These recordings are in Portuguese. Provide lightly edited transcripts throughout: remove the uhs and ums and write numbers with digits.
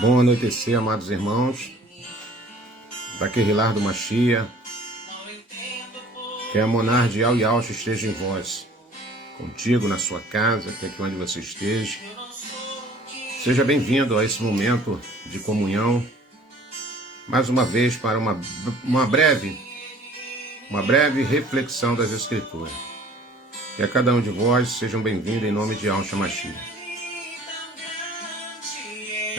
Bom anoitecer, amados irmãos, da Querilar do Machia, que a Monar de Al Yaush esteja em vós, contigo, na sua casa, quer que onde você esteja. Seja bem-vindo a esse momento de comunhão, mais uma vez para uma breve reflexão das Escrituras. Que a cada um de vós sejam bem-vindos em nome de Yahshua Machia.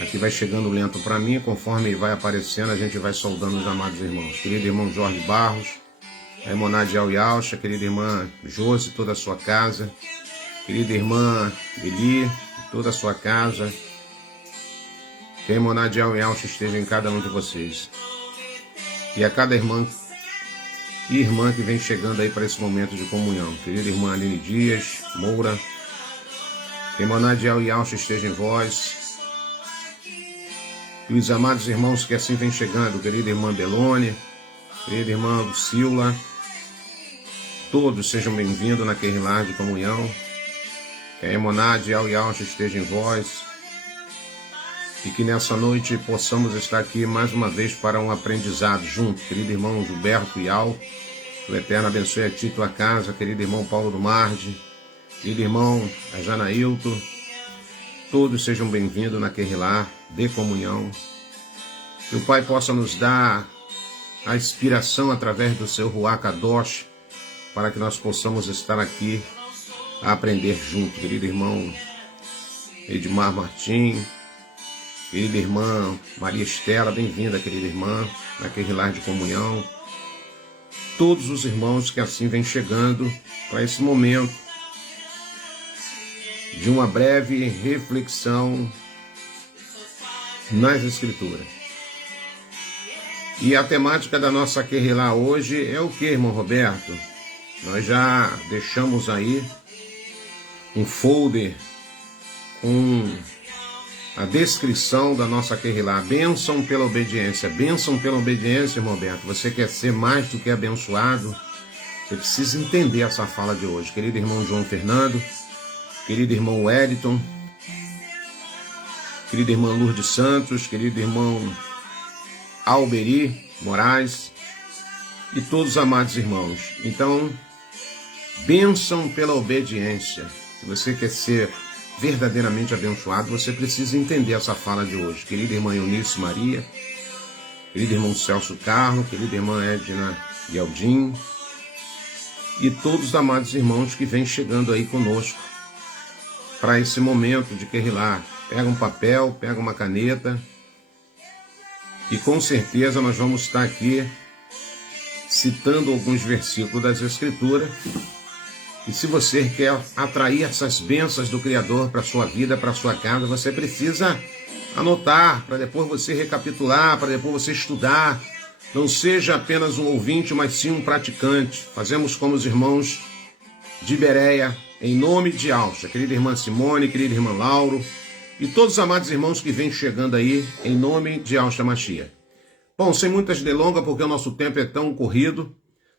Aqui vai chegando lento para mim, conforme vai aparecendo, a gente vai saudando os amados irmãos. Querido irmão Jorge Barros, a Emoná de Al Yaush, querida irmã Josi, toda a sua casa, querida irmã Eli, toda a sua casa, que a Emoná de Al Yaush esteja em cada um de vocês. E a cada irmã e irmã que vem chegando aí para esse momento de comunhão. Querida irmã Aline Dias, Moura, que a Emoná de Al Yaush esteja em vós. E os amados irmãos que assim vêm chegando, querida irmã Belone, querida irmã Lucila, todos sejam bem-vindos naquele lar de comunhão. Que a Emoná de Al Yaush esteja em vós. E que nessa noite possamos estar aqui mais uma vez para um aprendizado junto. Querido irmão Gilberto Ial, o Eterno abençoe a ti e tua casa. Querido irmão Paulo do Marde, querido irmão Janailton, todos sejam bem-vindos naquele lar de comunhão. Que o Pai possa nos dar a inspiração através do seu Ruach Kadosh, para que nós possamos estar aqui a aprender junto. Querido irmão Edmar Martim, querida irmã Maria Estela, bem-vinda, querida irmã, naquele lar de comunhão. Todos os irmãos que assim vêm chegando para esse momento de uma breve reflexão nas Escrituras. E a temática da nossa Querrilá hoje é o que, irmão Roberto? Nós já deixamos aí um folder com a descrição da nossa Querrilá. Bênção pela obediência. Bênção pela obediência, irmão Roberto. Você quer ser mais do que abençoado? Você precisa entender essa fala de hoje. Querido irmão João Fernando, querido irmão Wellington, querida irmã Lourdes Santos, querido irmão Alberi Moraes e todos os amados irmãos. Então, bênção pela obediência. Se você quer ser verdadeiramente abençoado, você precisa entender essa fala de hoje. Querida irmã Eunice Maria, querido irmão Celso Carlos, querida irmã Edna Yaldin e todos os amados irmãos que vêm chegando aí conosco para esse momento de Querrilá. Pega um papel, pega uma caneta e com certeza nós vamos estar aqui citando alguns versículos das Escrituras. E se você quer atrair essas bênçãos do Criador para a sua vida, para a sua casa, você precisa anotar, para depois você recapitular, para depois você estudar. Não seja apenas um ouvinte, mas sim um praticante. Fazemos como os irmãos de Bereia, em nome de Yahshua. Querida irmã Simone, querida irmã Lauro e todos os amados irmãos que vêm chegando aí, em nome de Yahshua Machia. Bom, sem muitas delongas, porque o nosso tempo é tão corrido,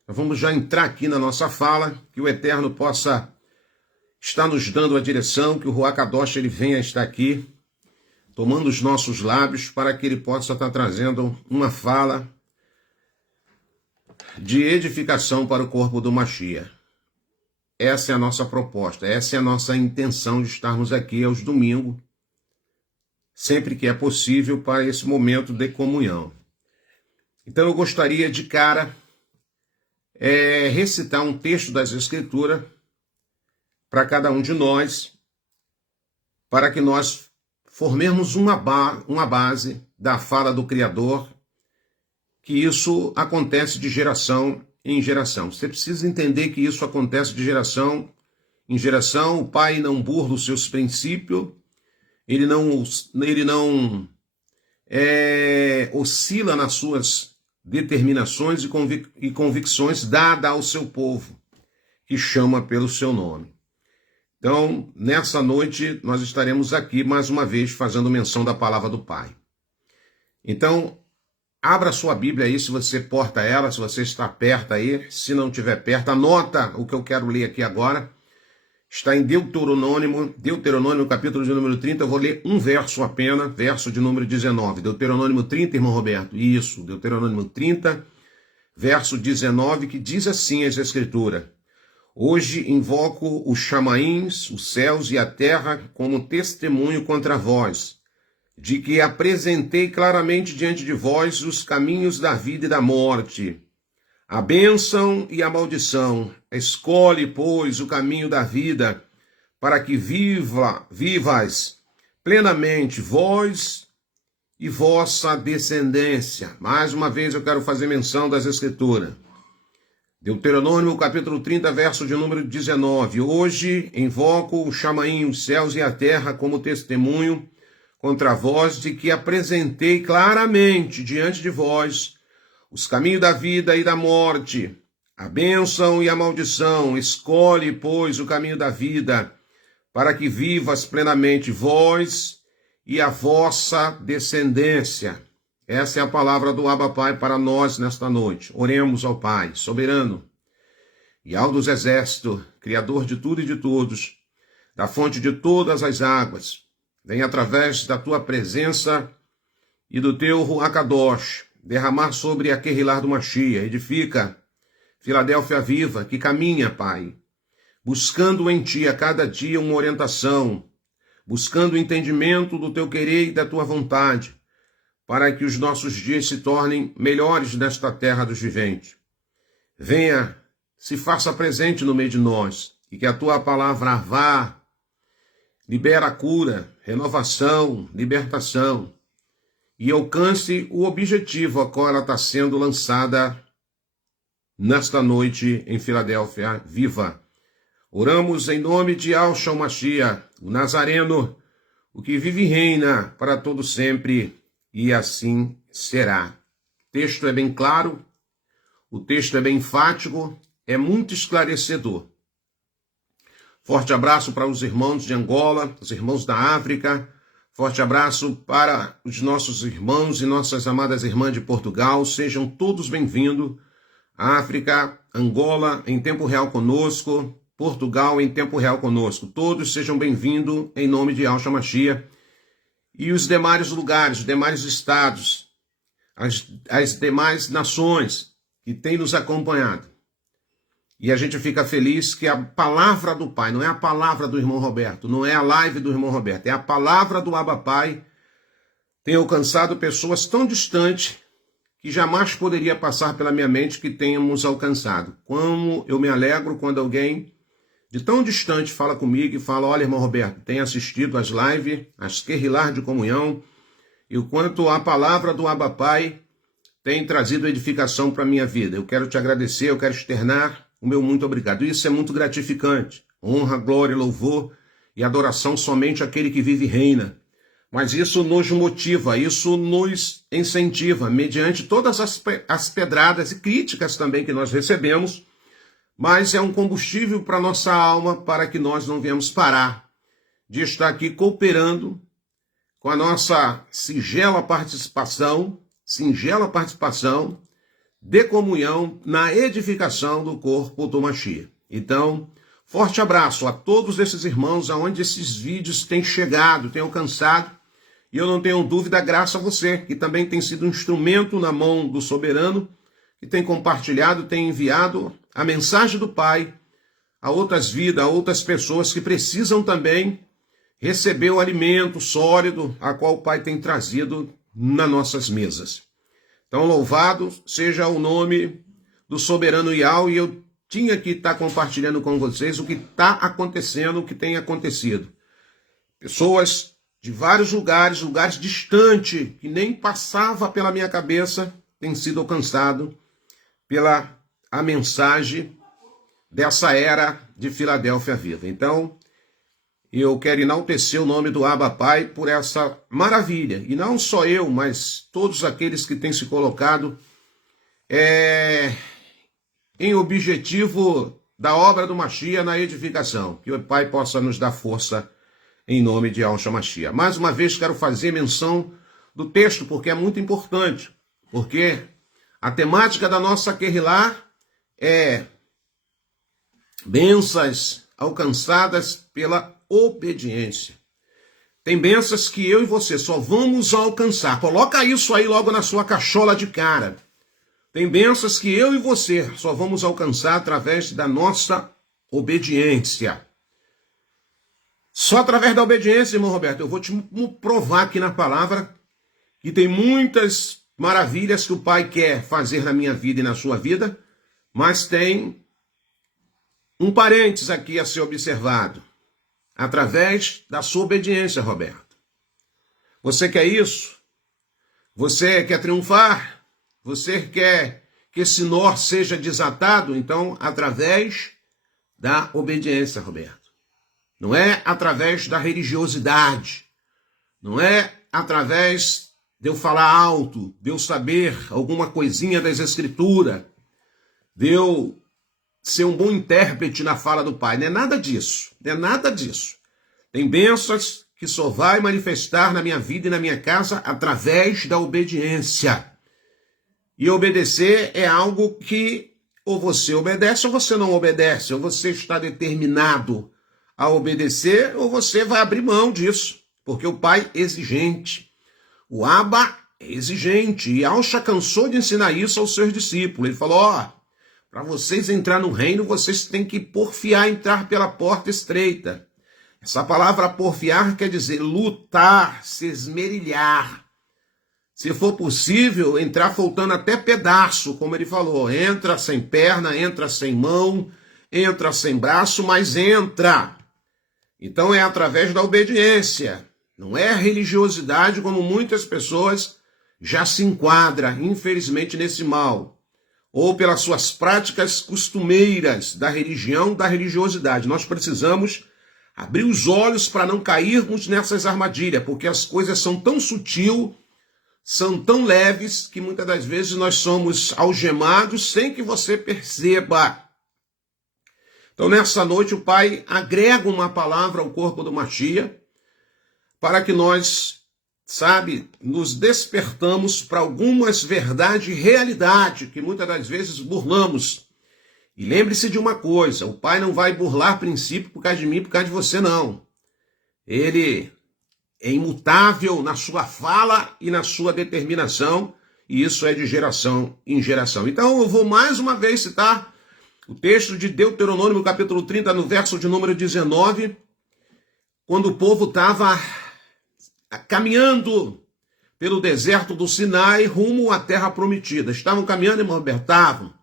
nós vamos já entrar aqui na nossa fala, que o Eterno possa estar nos dando a direção, que o Ruach Kadosh ele venha estar aqui, tomando os nossos lábios, para que ele possa estar trazendo uma fala de edificação para o corpo do Machia. Essa é a nossa proposta, essa é a nossa intenção de estarmos aqui aos domingos, sempre que é possível, para esse momento de comunhão. Então eu gostaria de cara recitar um texto das Escrituras para cada um de nós, para que nós formemos uma base da fala do Criador, que isso acontece de geração em geração. Você precisa entender que isso acontece de geração em geração. O Pai não burla os seus princípios, ele não oscila nas suas determinações e convicções dadas ao seu povo, que chama pelo seu nome. Então, nessa noite, nós estaremos aqui mais uma vez fazendo menção da palavra do Pai. Então, abra sua Bíblia aí, se você porta ela, se você está perto aí. Se não estiver perto, anota o que eu quero ler aqui agora. Está em Deuteronômio capítulo de número 30, eu vou ler um verso apenas, verso de número 19. Deuteronômio 30, irmão Roberto, isso, Deuteronômio 30, verso 19, que diz assim as Escrituras: Hoje invoco os chamaíns, os céus e a terra como testemunho contra vós, de que apresentei claramente diante de vós os caminhos da vida e da morte, a bênção e a maldição. Escolhe, pois, o caminho da vida, para que vivas plenamente vós e vossa descendência. Mais uma vez eu quero fazer menção das Escrituras. Deuteronômio capítulo 30, verso de número 19. Hoje invoco o chamaim, os céus e a terra como testemunho contra vós, de que apresentei claramente diante de vós os caminhos da vida e da morte, a bênção e a maldição. Escolhe, pois, o caminho da vida, para que vivas plenamente vós e a vossa descendência. Essa é a palavra do Abba Pai para nós nesta noite. Oremos ao Pai, soberano e ao dos exércitos, Criador de tudo e de todos, da fonte de todas as águas. Vem através da tua presença e do teu Ruach Kadosh derramar sobre a Kehilah do Mashiach. Edifica Filadélfia viva, que caminha, Pai, buscando em ti a cada dia uma orientação, buscando o entendimento do teu querer e da tua vontade, para que os nossos dias se tornem melhores nesta terra dos viventes. Venha, se faça presente no meio de nós, e que a tua palavra vá, libera cura, renovação, libertação, e alcance o objetivo a qual ela está sendo lançada nesta noite em Filadélfia viva. Oramos em nome de Yahshua Mashiach, o Nazareno, o que vive e reina para todo sempre, e assim será. O texto é bem claro, o texto é bem enfático, é muito esclarecedor. Forte abraço para os irmãos de Angola, os irmãos da África. Forte abraço para os nossos irmãos e nossas amadas irmãs de Portugal. Sejam todos bem-vindos. África, Angola em tempo real conosco, Portugal em tempo real conosco. Todos sejam bem-vindos em nome de Yahshua Mashiach. E os demais lugares, os demais estados, as demais nações que têm nos acompanhado. E a gente fica feliz que a palavra do Pai, não é a palavra do irmão Roberto, não é a live do irmão Roberto, é a palavra do Abba Pai, tem alcançado pessoas tão distantes que jamais poderia passar pela minha mente que tenhamos alcançado. Como eu me alegro quando alguém de tão distante fala comigo e fala: olha, irmão Roberto, tem assistido as lives, as Kehilah de comunhão, e o quanto a palavra do Abba Pai tem trazido edificação para a minha vida. Eu quero te agradecer, eu quero externar o meu muito obrigado. Isso é muito gratificante. Honra, glória, louvor e adoração somente àquele que vive e reina. Mas isso nos motiva, isso nos incentiva, mediante todas as pedradas e críticas também que nós recebemos, mas é um combustível para a nossa alma, para que nós não venhamos parar de estar aqui cooperando com a nossa singela participação de comunhão na edificação do corpo do Mashiach. Então, forte abraço a todos esses irmãos, aonde esses vídeos têm chegado, têm alcançado, e eu não tenho dúvida, graças a você, que também tem sido um instrumento na mão do soberano, que tem compartilhado, tem enviado a mensagem do Pai a outras vidas, a outras pessoas que precisam também receber o alimento sólido a qual o Pai tem trazido nas nossas mesas. Então, louvado seja o nome do soberano Yahweh, e eu tinha que estar compartilhando com vocês o que está acontecendo, o que tem acontecido. Pessoas de vários lugares distantes, que nem passava pela minha cabeça, têm sido alcançados pela a mensagem dessa era de Filadélfia viva. Então, eu quero enaltecer o nome do Abba Pai por essa maravilha. E não só eu, mas todos aqueles que têm se colocado em objetivo da obra do Mashiach na edificação. Que o Pai possa nos dar força em nome de Yahshua Mashiach. Mais uma vez quero fazer menção do texto, porque é muito importante. Porque a temática da nossa Kehilah é bênçãos, alcançadas pela obediência. Tem bênçãos que eu e você só vamos alcançar. Coloca isso aí logo na sua cachola de cara. Tem bênçãos que eu e você só vamos alcançar através da nossa obediência. Só através da obediência, irmão Roberto, eu vou te provar aqui na palavra que tem muitas maravilhas que o Pai quer fazer na minha vida e na sua vida, mas tem um parênteses aqui a ser observado. Através da sua obediência, Roberto. Você quer isso? Você quer triunfar? Você quer que esse nó seja desatado? Então, através da obediência, Roberto. Não é através da religiosidade. Não é através de eu falar alto, de eu saber alguma coisinha das Escrituras, de eu ser um bom intérprete na fala do Pai. Não é nada disso. Não é nada disso. Tem bênçãos que só vai manifestar na minha vida e na minha casa através da obediência. E obedecer é algo que ou você obedece ou você não obedece. Ou você está determinado a obedecer ou você vai abrir mão disso. Porque o Pai é exigente. O Abba é exigente. E Alcha cansou de ensinar isso aos seus discípulos. Ele falou, para vocês entrar no reino, vocês têm que porfiar, entrar pela porta estreita. Essa palavra porfiar quer dizer lutar, se esmerilhar. Se for possível, entrar faltando até pedaço, como ele falou. Entra sem perna, entra sem mão, entra sem braço, mas entra. Então é através da obediência. Não é religiosidade como muitas pessoas já se enquadram, infelizmente, nesse mal. Ou pelas suas práticas costumeiras da religião, da religiosidade. Nós precisamos abrir os olhos para não cairmos nessas armadilhas, porque as coisas são tão sutil, são tão leves, que muitas das vezes nós somos algemados sem que você perceba. Então, nessa noite, o Pai agrega uma palavra ao corpo do Mashiach, para que nós, nos despertamos para algumas verdades e realidade que muitas das vezes burlamos. E lembre-se de uma coisa, o Pai não vai burlar princípio por causa de mim, por causa de você, não. Ele é imutável na sua fala e na sua determinação, e isso é de geração em geração. Então eu vou mais uma vez citar o texto de Deuteronômio, capítulo 30, no verso de número 19, quando o povo estava caminhando pelo deserto do Sinai rumo à terra prometida. Estavam caminhando, irmão Roberto? Estavam.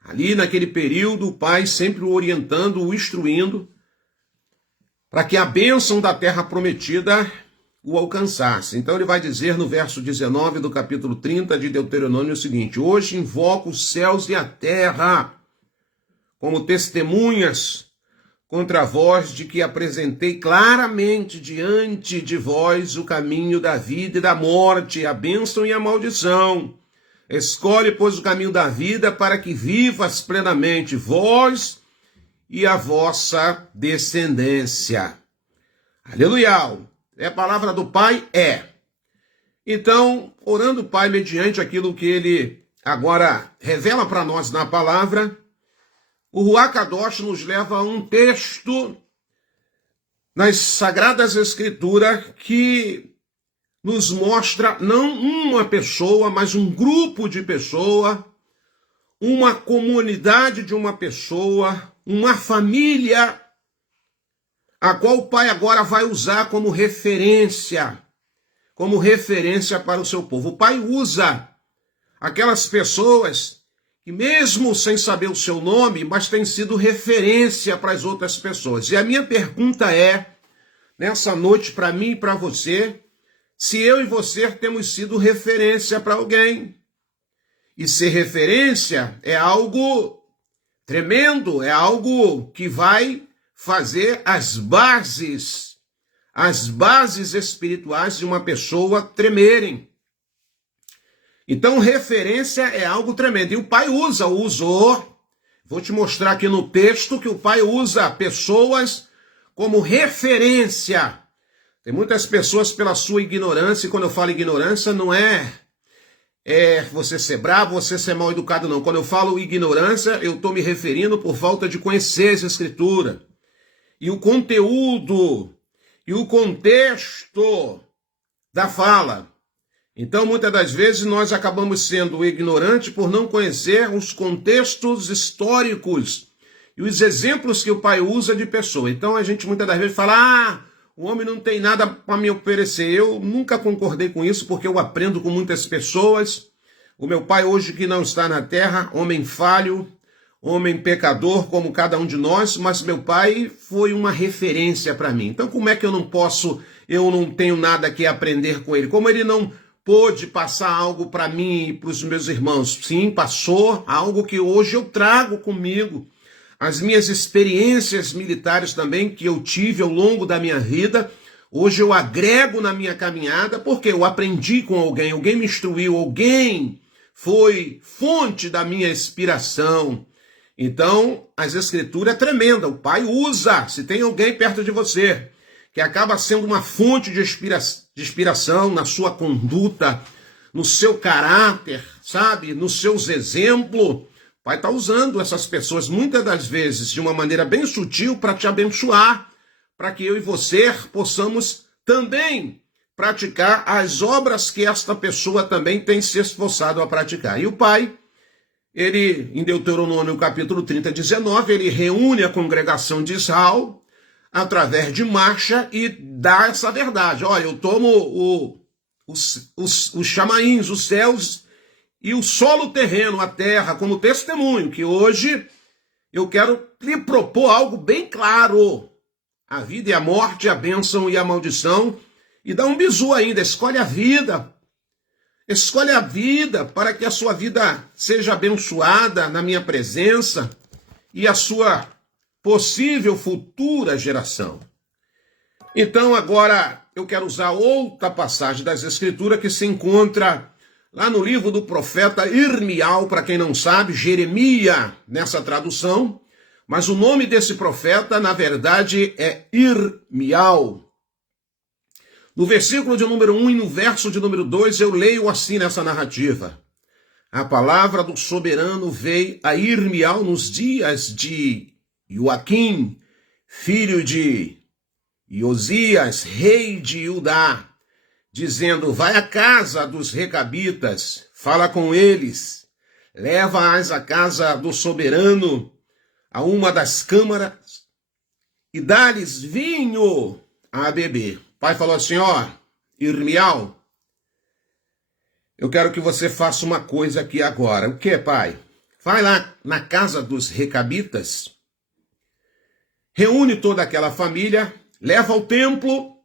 Ali naquele período, o Pai sempre o orientando, o instruindo, para que a bênção da terra prometida o alcançasse. Então ele vai dizer no verso 19 do capítulo 30 de Deuteronômio o seguinte: hoje invoco os céus e a terra como testemunhas contra vós de que apresentei claramente diante de vós o caminho da vida e da morte, a bênção e a maldição. Escolhe, pois, o caminho da vida para que vivas plenamente vós e a vossa descendência. Aleluia! É a palavra do Pai? É. Então, orando o Pai mediante aquilo que Ele agora revela para nós na palavra, o Ruach Kadosh nos leva a um texto nas Sagradas Escrituras que nos mostra não uma pessoa, mas um grupo de pessoas, uma comunidade de uma pessoa, uma família, a qual o Pai agora vai usar como referência para o seu povo. O Pai usa aquelas pessoas que mesmo sem saber o seu nome, mas têm sido referência para as outras pessoas. E a minha pergunta é, nessa noite, para mim e para você, se eu e você temos sido referência para alguém. E ser referência é algo tremendo, é algo que vai fazer as bases espirituais de uma pessoa tremerem. Então, referência é algo tremendo. E o Pai usou, vou te mostrar aqui no texto que o Pai usa pessoas como referência. Tem muitas pessoas pela sua ignorância, e quando eu falo ignorância, não é você ser bravo, você ser mal educado, não. Quando eu falo ignorância, eu estou me referindo por falta de conhecer as Escrituras. e o conteúdo e o contexto da fala. Então, muitas das vezes, nós acabamos sendo ignorantes por não conhecer os contextos históricos e os exemplos que o pai usa de pessoa. Então, a gente muitas das vezes fala, o homem não tem nada para me oferecer. Eu nunca concordei com isso, porque eu aprendo com muitas pessoas. O meu pai hoje que não está na terra, homem falho, homem pecador, como cada um de nós, mas meu pai foi uma referência para mim. Então, como é que eu não tenho nada que aprender com ele? Como ele não pôde passar algo para mim e para os meus irmãos? Sim, passou algo que hoje eu trago comigo. As minhas experiências militares também, que eu tive ao longo da minha vida, hoje eu agrego na minha caminhada, porque eu aprendi com alguém me instruiu, alguém foi fonte da minha inspiração. Então, as escrituras é tremenda, o pai usa, se tem alguém perto de você, que acaba sendo uma fonte de inspiração na sua conduta, no seu caráter, sabe, nos seus exemplos, o pai está usando essas pessoas, muitas das vezes, de uma maneira bem sutil, para te abençoar, para que eu e você possamos também praticar as obras que esta pessoa também tem se esforçado a praticar. E o pai, ele, em Deuteronômio capítulo 30, 19, ele reúne a congregação de Israel através de marcha e dá essa verdade. Olha, eu tomo os chamaíns, os céus e o solo terreno, a terra, como testemunho, que hoje eu quero lhe propor algo bem claro. A vida e a morte, a bênção e a maldição. E dá um bizu ainda, escolhe a vida. Escolhe a vida para que a sua vida seja abençoada na minha presença e a sua possível futura geração. Então agora eu quero usar outra passagem das Escrituras que se encontra lá no livro do profeta Irmial, para quem não sabe, Jeremias nessa tradução, mas o nome desse profeta na verdade é Irmial. No versículo de número 1 e no verso de número 2, eu leio assim nessa narrativa. A palavra do soberano veio a Irmial nos dias de Joaquim, filho de Iosias, rei de Judá, dizendo, vai à casa dos recabitas, fala com eles, leva-as à casa do soberano, a uma das câmaras, e dá-lhes vinho a beber. O pai falou assim, Irmial, eu quero que você faça uma coisa aqui agora. O que, pai? Vai lá na casa dos recabitas, reúne toda aquela família, leva ao templo,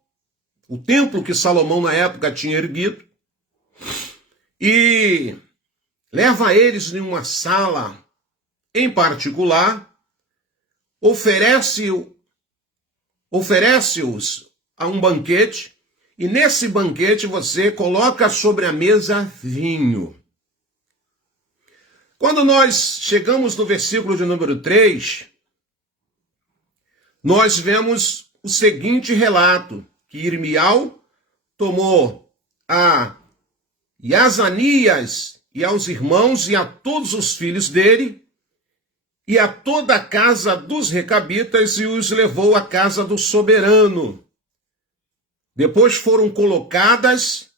o templo que Salomão na época tinha erguido, e leva eles em uma sala em particular, oferece-os a um banquete, e nesse banquete você coloca sobre a mesa vinho. Quando nós chegamos no versículo de número 3, nós vemos o seguinte relato, que Irmial tomou a Yazanias e aos irmãos e a todos os filhos dele, e a toda a casa dos recabitas, e os levou à casa do soberano. Depois foram colocadas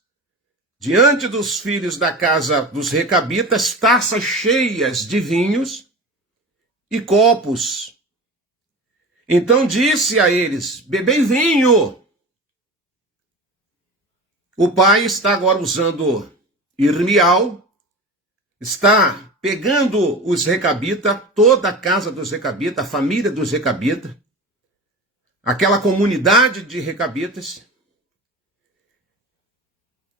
diante dos filhos da casa dos recabitas taças cheias de vinhos e copos. Então disse a eles, bebei vinho. O pai está agora usando Irmial, está pegando os recabitas, toda a casa dos recabitas, a família dos recabitas, aquela comunidade de recabitas,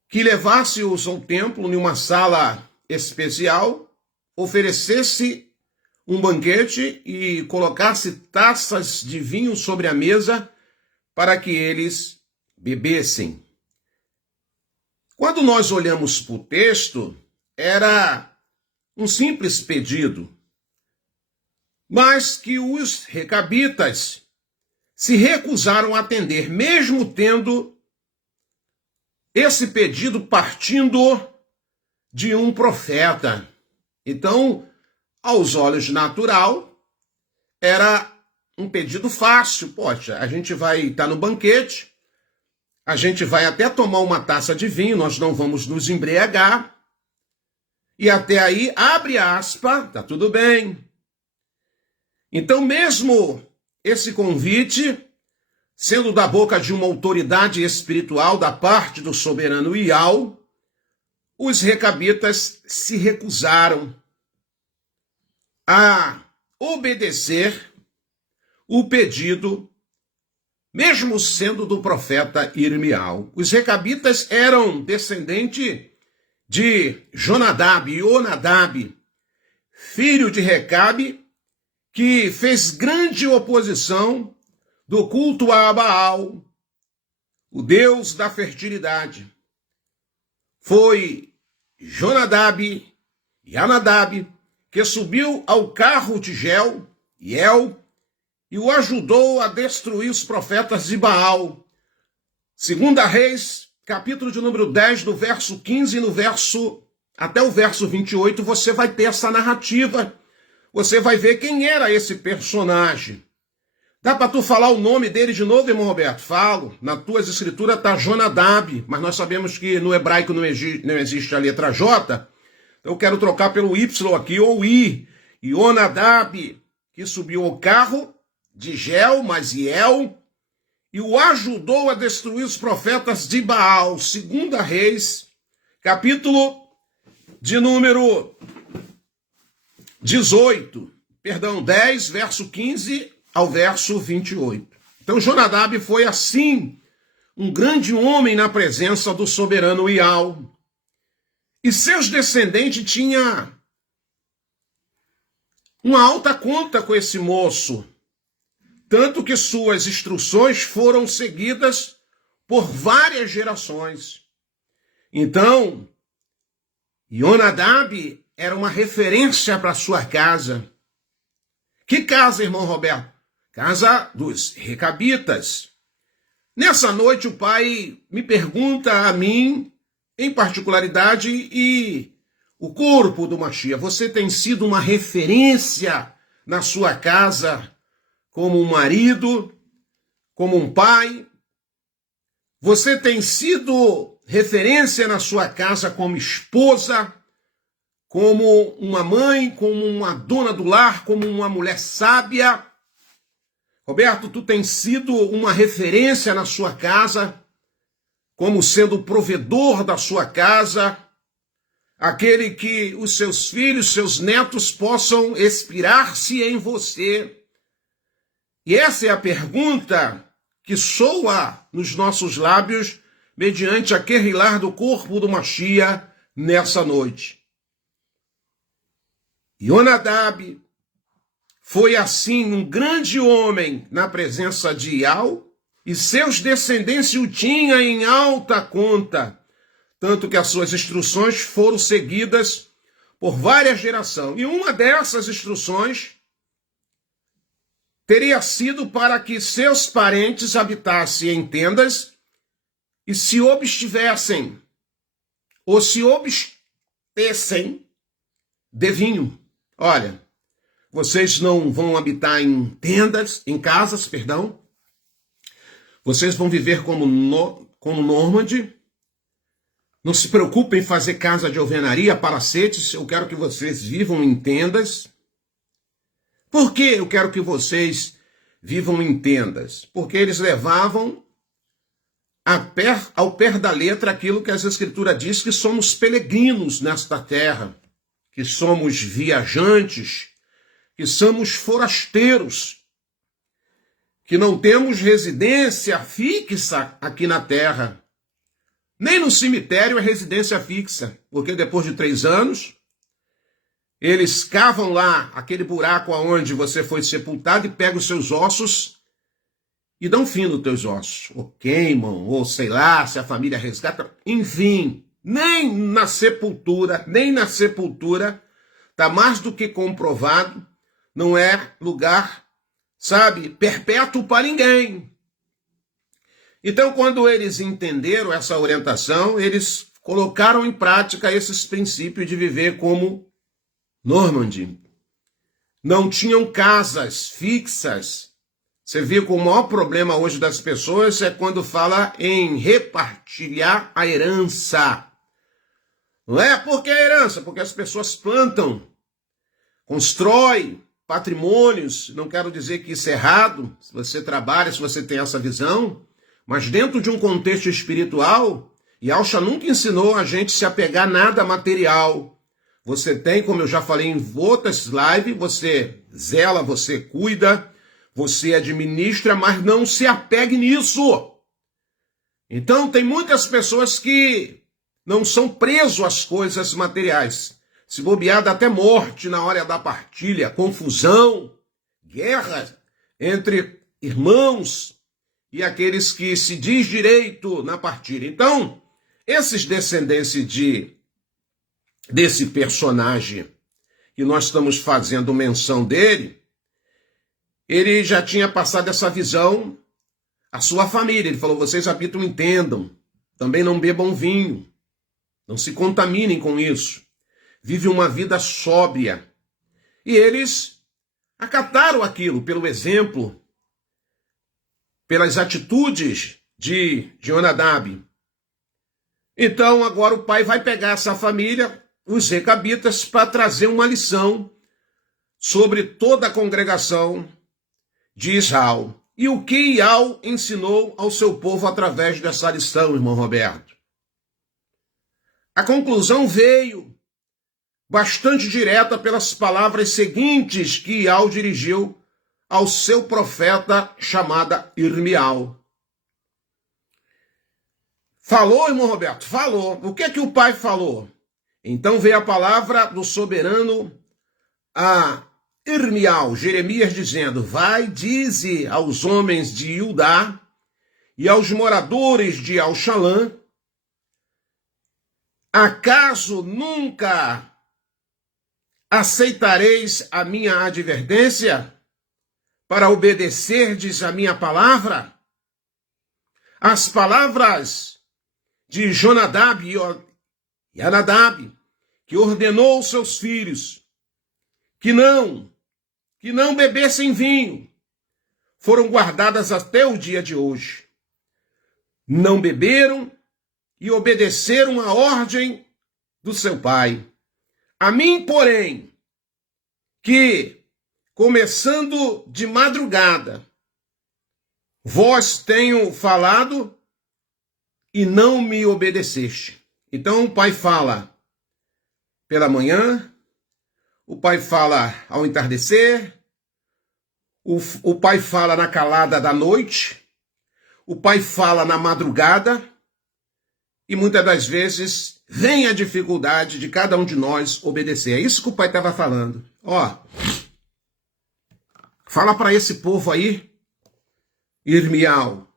que levasse-os ao templo em uma sala especial, oferecesse um banquete e colocasse taças de vinho sobre a mesa para que eles bebessem. Quando nós olhamos para o texto, era um simples pedido, mas que os recabitas se recusaram a atender, mesmo tendo esse pedido partindo de um profeta. Então, aos olhos natural, era um pedido fácil. Poxa, a gente vai estar no banquete, a gente vai até tomar uma taça de vinho, nós não vamos nos embriagar. E até aí, abre aspas, tá tudo bem. Então, mesmo esse convite, sendo da boca de uma autoridade espiritual da parte do soberano Iau, os recabitas se recusaram a obedecer o pedido, mesmo sendo do profeta Irmial. Os recabitas eram descendentes de Jonadab e Onadab, filho de Recabe, que fez grande oposição do culto a Baal, o deus da fertilidade. Foi Jonadab e Anadab que subiu ao carro de Jel, El, e o ajudou a destruir os profetas de Baal. 2 Reis, capítulo de número 10, do verso 15 até o verso 28, você vai ter essa narrativa. Você vai ver quem era esse personagem. Dá para tu falar o nome dele de novo, irmão Roberto? Falo. Na tuas escrituras está Jonadab, mas nós sabemos que no hebraico não existe a letra J. Então eu quero trocar pelo Y aqui, ou I. E Onadab, que subiu ao carro de Gel, Maziel, e o ajudou a destruir os profetas de Baal. 2 Reis, capítulo de número 10, verso 15 ao verso 28. Então Jonadab foi assim, um grande homem na presença do soberano Iau. E seus descendentes tinham uma alta conta com esse moço, tanto que suas instruções foram seguidas por várias gerações. Então, Jonadab era uma referência para sua casa. Que casa, irmão Roberto? Casa dos recabitas. Nessa noite, o pai me pergunta a mim, em particularidade, e o corpo do Mashiach. Você tem sido uma referência na sua casa como um marido, como um pai? Você tem sido referência na sua casa como esposa, como uma mãe, como uma dona do lar, como uma mulher sábia? Roberto, tu tens sido uma referência na sua casa, como sendo o provedor da sua casa, aquele que os seus filhos, seus netos possam inspirar-se em você. E essa é a pergunta que soa nos nossos lábios mediante a querrilar do corpo do Mashiach nessa noite. Jonadab foi assim um grande homem na presença de Iau, e seus descendentes o tinham em alta conta, tanto que as suas instruções foram seguidas por várias gerações. E uma dessas instruções teria sido para que seus parentes habitassem em tendas e se obstivessem, ou se obstessem de vinho. Olha, vocês não vão habitar em tendas, em casas, perdão. Vocês vão viver como nômade. Não se preocupem em fazer casa de alvenaria, palacetes. Eu quero que vocês vivam em tendas. Por que eu quero que vocês vivam em tendas? Porque eles levavam ao pé da letra aquilo que as Escrituras diz, que somos peregrinos nesta terra, que somos viajantes, que somos forasteiros, que não temos residência fixa aqui na terra. Nem no cemitério é residência fixa, porque depois de 3 anos, eles cavam lá aquele buraco aonde você foi sepultado e pegam os seus ossos e dão fim nos teus ossos. Ou queimam, ou sei lá, se a família resgata. Enfim, nem na sepultura, está mais do que comprovado, não é lugar, sabe, perpétuo para ninguém. Então, quando eles entenderam essa orientação, eles colocaram em prática esses princípios de viver como nômade. Não tinham casas fixas, Você viu que o maior problema hoje das pessoas é quando fala em repartilhar a herança. Não é porque a herança, porque as pessoas plantam, constroem patrimônios. Não quero dizer que isso é errado, se você trabalha, se você tem essa visão, mas dentro de um contexto espiritual, Yahshua nunca ensinou a gente se apegar a nada material. Você tem, como eu já falei em outras lives, você zela, você cuida, você administra, mas não se apegue nisso. Então, tem muitas pessoas que não são presos às coisas materiais. Se bobear, dá até morte na hora da partilha, confusão, guerra entre irmãos e aqueles que se diz direito na partilha. Então, esses descendentes desse personagem que nós estamos fazendo menção dele, ele já tinha passado essa visão à sua família. Ele falou, vocês habitam, entendam, também não bebam vinho, não se contaminem com isso. Vive uma vida sóbria. E eles acataram aquilo pelo exemplo, pelas atitudes de Jonadab. Então agora o pai vai pegar essa família, os recabitas, para trazer uma lição sobre toda a congregação de Israel. E o que Yahweh ensinou ao seu povo através dessa lição, irmão Roberto? A conclusão veio bastante direta pelas palavras seguintes que Yahweh dirigiu ao seu profeta chamada Irmial. Falou, irmão Roberto? Falou. O que o pai falou? Então veio a palavra do soberano a Irmial, Jeremias, dizendo, vai, dize aos homens de Judá e aos moradores de Al-Shalã, acaso nunca aceitareis a minha advertência para obedecerdes a minha palavra? As palavras de Jonadab e Anadab, que ordenou aos seus filhos que não bebessem vinho, foram guardadas até o dia de hoje. Não beberam e obedeceram a ordem do seu pai. A mim, porém, que, começando de madrugada, vós tenho falado e não me obedeceste. Então o pai fala pela manhã, o pai fala ao entardecer, o pai fala na calada da noite, o pai fala na madrugada, e muitas das vezes vem a dificuldade de cada um de nós obedecer. É isso que o pai estava falando. Ó, fala para esse povo aí, Irmial,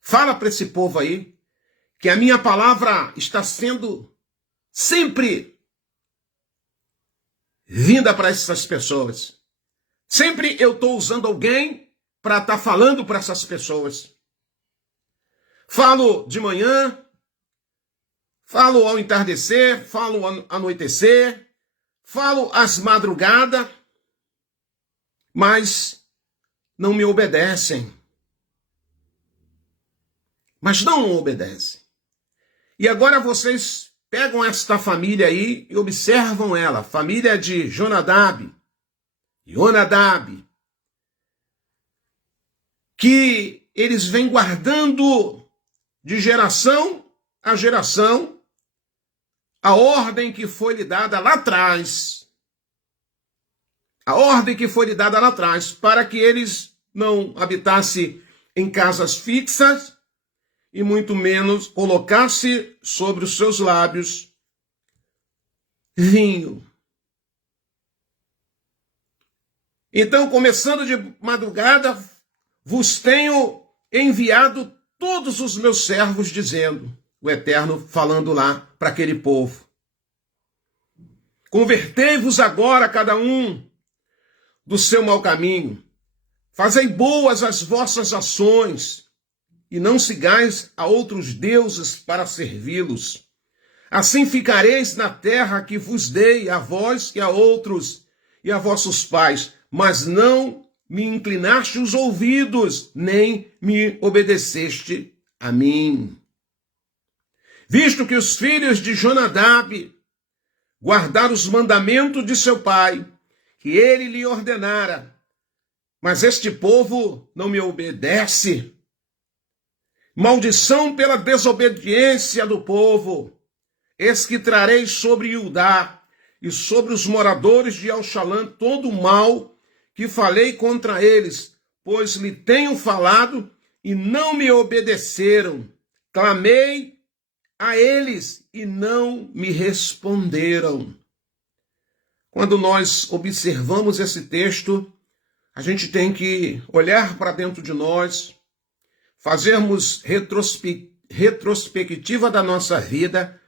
fala para esse povo aí, que a minha palavra está sendo sempre vinda para essas pessoas. Sempre eu estou usando alguém para estar falando para essas pessoas. Falo de manhã, falo ao entardecer, falo ao anoitecer, falo às madrugadas, mas não me obedecem. Mas não obedecem. E agora vocês pegam esta família aí e observam ela, família de Jonadab, que eles vêm guardando de geração a geração a ordem que foi lhe dada lá atrás. A ordem que foi lhe dada lá atrás, para que eles não habitassem em casas fixas e muito menos colocasse sobre os seus lábios vinho. Então, começando de madrugada, vos tenho enviado todos os meus servos, dizendo, o Eterno falando lá para aquele povo. Convertei-vos agora, cada um, do seu mau caminho. Fazei boas as vossas ações, e não sigais a outros deuses para servi-los. Assim ficareis na terra que vos dei a vós e a outros e a vossos pais, mas não me inclinaste os ouvidos, nem me obedeceste a mim. Visto que os filhos de Jonadab guardaram os mandamentos de seu pai, que ele lhe ordenara, mas este povo não me obedece. Maldição pela desobediência do povo, eis que trarei sobre Judá e sobre os moradores de Alxalã todo o mal que falei contra eles, pois lhe tenho falado e não me obedeceram. Clamei a eles e não me responderam. Quando nós observamos esse texto, a gente tem que olhar para dentro de nós, fazermos retrospectiva da nossa vida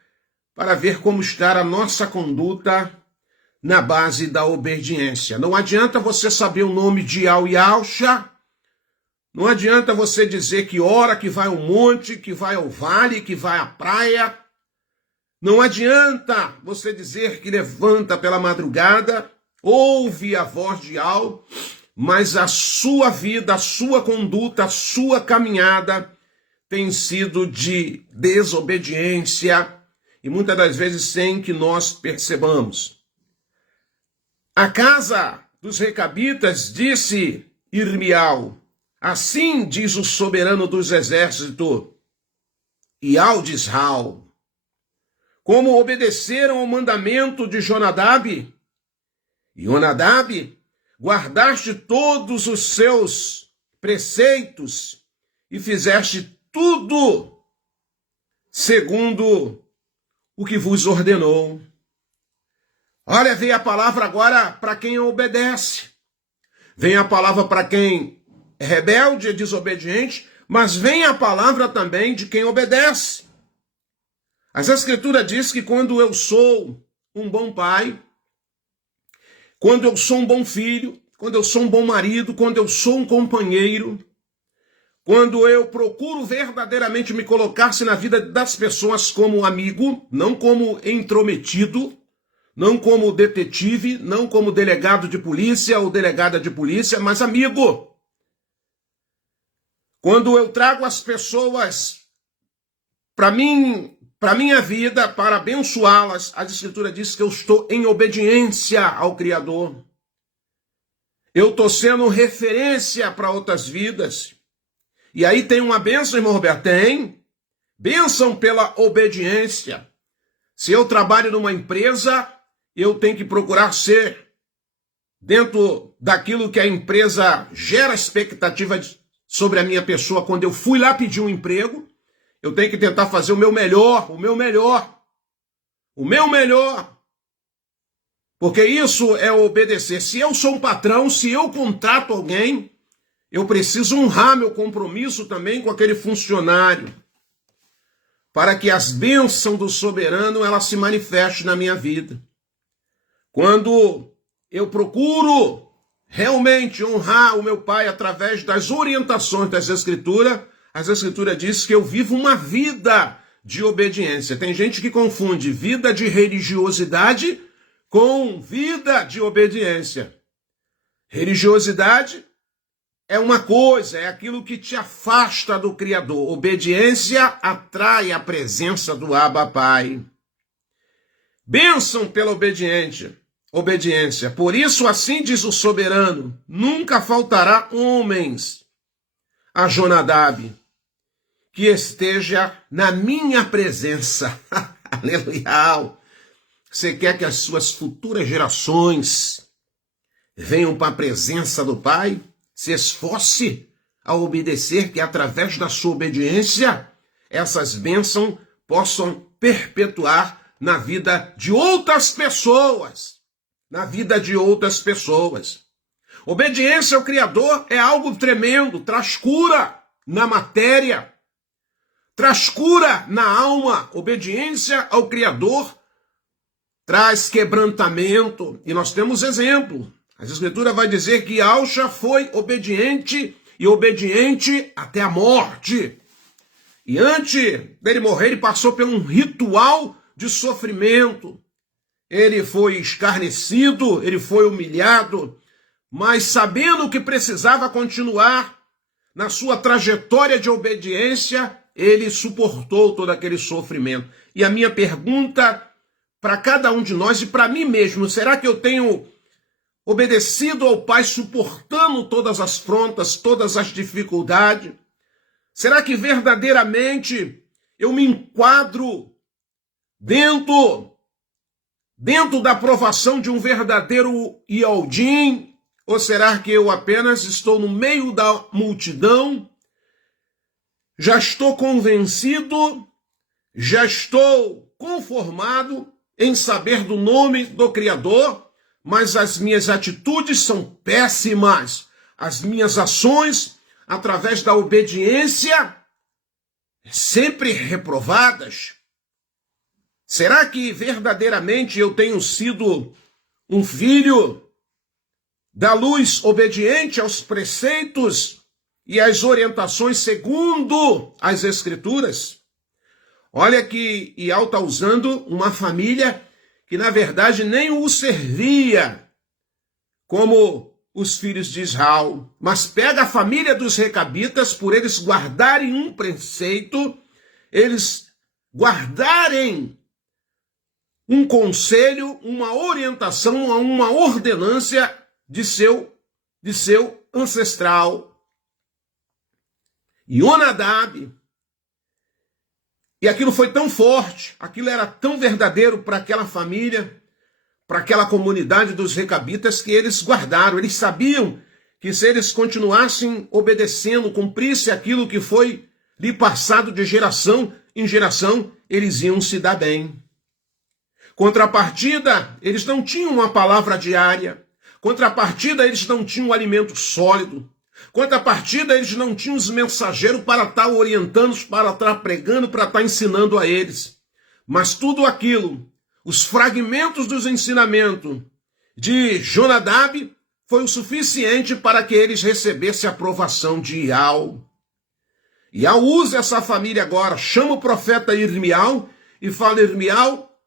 para ver como está a nossa conduta na base da obediência. Não adianta você saber o nome de Al e Alxa, não adianta você dizer que ora, que vai ao monte, que vai ao vale, que vai à praia. Não adianta você dizer que levanta pela madrugada, ouve a voz de Al, mas a sua vida, a sua conduta, a sua caminhada tem sido de desobediência e muitas das vezes sem que nós percebamos. A casa dos recabitas disse Irmial, assim diz o soberano dos exércitos, e Al de Israel, como obedeceram ao mandamento de Jonadab, Jonadab, guardaste todos os seus preceitos e fizeste tudo segundo o que vos ordenou. Olha, vem a palavra agora para quem obedece. Vem a palavra para quem é rebelde, é desobediente, mas vem a palavra também de quem obedece. As Escrituras diz que quando eu sou um bom pai, quando eu sou um bom filho, quando eu sou um bom marido, quando eu sou um companheiro, quando eu procuro verdadeiramente me colocar-se na vida das pessoas como amigo, não como intrometido, não como detetive, não como delegado de polícia ou delegada de polícia, mas amigo. Quando eu trago as pessoas para minha vida, para abençoá-las, a Escritura diz que eu estou em obediência ao Criador. Eu estou sendo referência para outras vidas. E aí tem uma bênção, irmão Roberto? Tem. Bênção pela obediência. Se eu trabalho numa empresa, eu tenho que procurar ser dentro daquilo que a empresa gera expectativa sobre a minha pessoa. Quando eu fui lá pedir um emprego, eu tenho que tentar fazer o meu melhor. Porque isso é obedecer. Se eu sou um patrão, se eu contrato alguém, eu preciso honrar meu compromisso também com aquele funcionário, para que as bênçãos do soberano elas se manifestem na minha vida. Quando eu procuro realmente honrar o meu pai através das orientações das Escrituras, as Escrituras dizem que eu vivo uma vida de obediência. Tem gente que confunde vida de religiosidade com vida de obediência. Religiosidade é uma coisa, é aquilo que te afasta do Criador. Obediência atrai a presença do Abba Pai. Bênção pela obediência. Por isso, assim diz o soberano, nunca faltará homens a Jonadab que esteja na minha presença. Aleluia! Você quer que as suas futuras gerações venham para a presença do Pai? Se esforce a obedecer, que através da sua obediência, essas bênçãos possam perpetuar na vida de outras pessoas. Obediência ao Criador é algo tremendo, traz cura na matéria, traz cura na alma. Obediência ao Criador traz quebrantamento, e nós temos exemplo. A Escritura vai dizer que Alxa foi obediente e obediente até a morte. E antes dele morrer, ele passou por um ritual de sofrimento. Ele foi escarnecido, ele foi humilhado, mas sabendo que precisava continuar na sua trajetória de obediência, ele suportou todo aquele sofrimento. E a minha pergunta para cada um de nós e para mim mesmo, será que eu tenho obedecido ao Pai suportando todas as afrontas, todas as dificuldades? Será que verdadeiramente eu me enquadro dentro da aprovação de um verdadeiro Yaldim? Ou será que eu apenas estou no meio da multidão, já estou convencido, já estou conformado em saber do nome do Criador, mas as minhas atitudes são péssimas, as minhas ações, através da obediência, sempre reprovadas? Será que verdadeiramente eu tenho sido um filho da luz, obediente aos preceitos e às orientações segundo as Escrituras? Olha que Ial está usando uma família que, na verdade, nem o servia como os filhos de Israel, mas pega a família dos recabitas por eles guardarem um preceito, eles guardarem um conselho, uma orientação, uma ordenância de seu ancestral, Jonadab. E aquilo foi tão forte, aquilo era tão verdadeiro para aquela família, para aquela comunidade dos recabitas, que eles guardaram. Eles sabiam que se eles continuassem obedecendo, cumprissem aquilo que foi lhe passado de geração em geração, eles iam se dar bem. Contrapartida, eles não tinham uma palavra diária. Contrapartida, eles não tinham um alimento sólido. Contrapartida, eles não tinham os mensageiros para estar orientando, para estar pregando, para estar ensinando a eles. Mas tudo aquilo, os fragmentos dos ensinamentos de Jonadab, foi o suficiente para que eles recebessem a aprovação de Ial. Ial usa essa família agora, chama o profeta Irmial e fala: Irmial,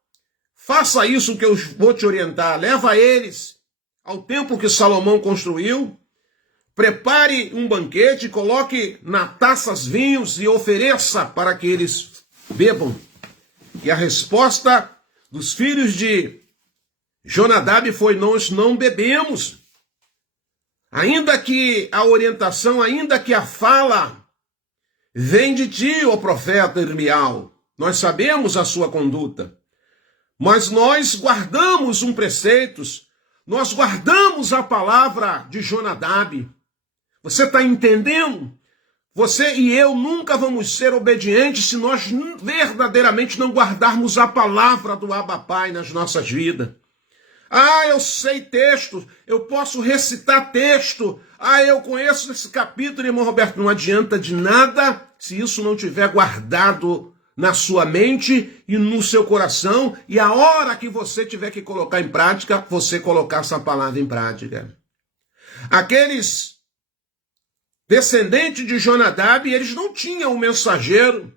faça isso que eu vou te orientar, leva eles ao templo que Salomão construiu, prepare um banquete, coloque na taças vinhos e ofereça para que eles bebam. E a resposta dos filhos de Jonadab foi: nós não bebemos. Ainda que a orientação, ainda que a fala vem de ti, ó profeta Irmial, nós sabemos a sua conduta, mas nós guardamos um preceito, nós guardamos a palavra de Jonadab. Você está entendendo? Você e eu nunca vamos ser obedientes se nós verdadeiramente não guardarmos a palavra do Abba Pai nas nossas vidas. Ah, eu sei texto, eu posso recitar texto. Ah, eu conheço esse capítulo, irmão Roberto. Não adianta de nada se isso não tiver guardado na sua mente e no seu coração, e a hora que você tiver que colocar em prática, você colocar essa palavra em prática. Aqueles descendentes de Jonadab, eles não tinham o mensageiro,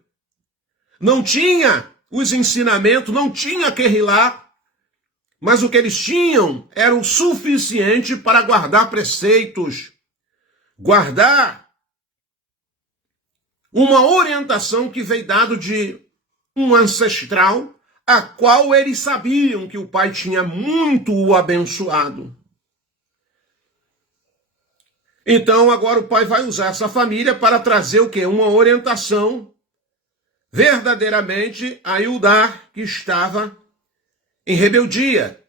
não tinha os ensinamentos, não tinha Querrilá, mas o que eles tinham era o suficiente para guardar preceitos, guardar uma orientação que veio dado de um ancestral, a qual eles sabiam que o pai tinha muito o abençoado. Então agora o pai vai usar essa família para trazer o quê? Uma orientação verdadeiramente a Judá, que estava em rebeldia.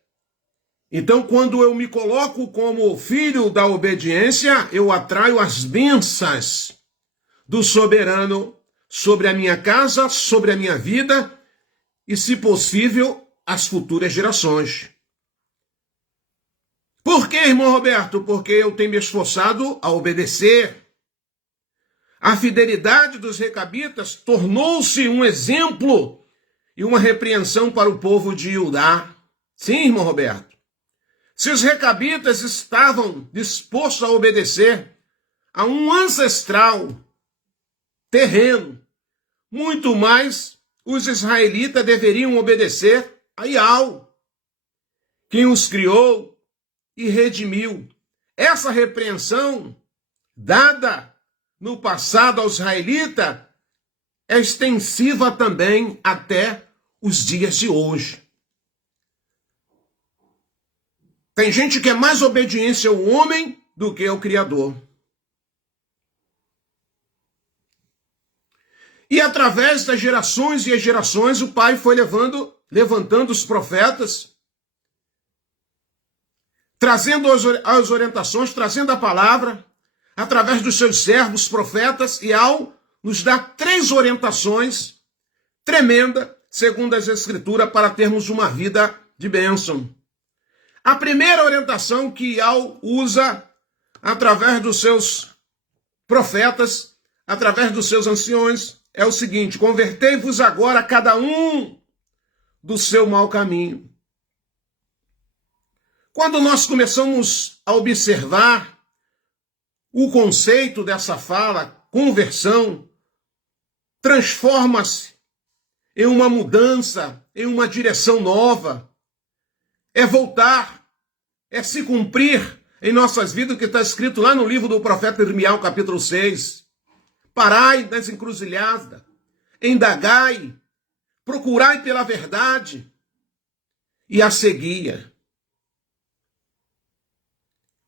Então, quando eu me coloco como filho da obediência, eu atraio as bênçãos do soberano sobre a minha casa, sobre a minha vida e, se possível, as futuras gerações. Por quê, irmão Roberto? Porque eu tenho me esforçado a obedecer. A fidelidade dos recabitas tornou-se um exemplo e uma repreensão para o povo de Judá. Sim, irmão Roberto. Se os recabitas estavam dispostos a obedecer a um ancestral terreno, muito mais os israelitas deveriam obedecer a Ial, quem os criou e redimiu. essa repreensão dada no passado ao israelita é extensiva também até os dias de hoje. Tem gente que é mais obediência ao homem do que ao Criador. E através das gerações e as gerações, o Pai foi levantando os profetas, trazendo as orientações, trazendo a palavra, através dos seus servos, profetas, e ao nos dar 3 orientações tremendas, segundo as Escrituras, para termos uma vida de bênção. A primeira orientação que Iau usa através dos seus profetas, através dos seus anciões, é o seguinte: convertei-vos agora cada um do seu mau caminho. Quando nós começamos a observar o conceito dessa fala, conversão, transforma-se em uma mudança, em uma direção nova. É voltar, é se cumprir em nossas vidas o que está escrito lá no livro do profeta Irmião, capítulo 6. Parai nas encruzilhadas, indagai, procurai pela verdade e a seguia.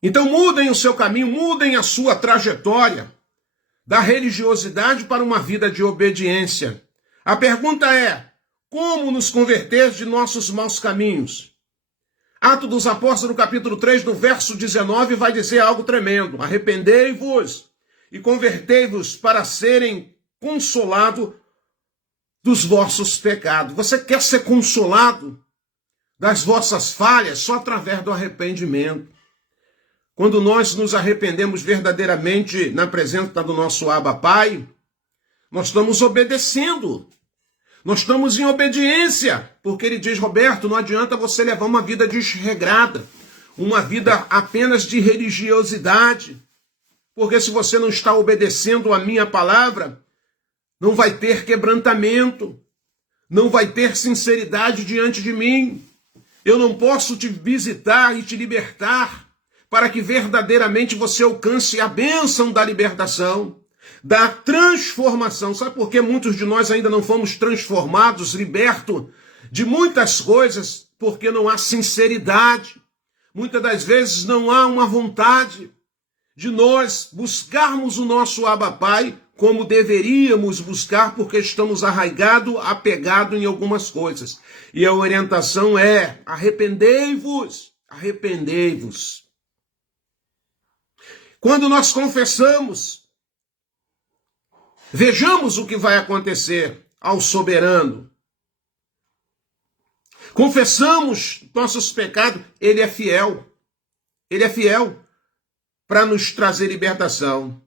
Então mudem o seu caminho, mudem a sua trajetória da religiosidade para uma vida de obediência. A pergunta é: como nos converter de nossos maus caminhos? Atos dos Apóstolos, no capítulo 3, no verso 19, vai dizer algo tremendo. Arrependei-vos e convertei-vos para serem consolados dos vossos pecados. Você quer ser consolado das vossas falhas só através do arrependimento. Quando nós nos arrependemos verdadeiramente na presença do nosso Abba Pai, nós estamos obedecendo. Nós estamos em obediência, porque ele diz: Roberto, não adianta você levar uma vida desregrada, uma vida apenas de religiosidade, porque se você não está obedecendo a minha palavra, não vai ter quebrantamento, não vai ter sinceridade diante de mim. Eu não posso te visitar e te libertar para que verdadeiramente você alcance a bênção da libertação, da transformação. Sabe por que muitos de nós ainda não fomos transformados, libertos de muitas coisas? Porque não há sinceridade. Muitas das vezes não há uma vontade de nós buscarmos o nosso Abba Pai como deveríamos buscar, porque estamos arraigados, apegados em algumas coisas. E a orientação é: arrependei-vos, arrependei-vos. Quando nós confessamos, vejamos o que vai acontecer ao soberano. Confessamos nossos pecados, ele é fiel. Ele é fiel para nos trazer libertação.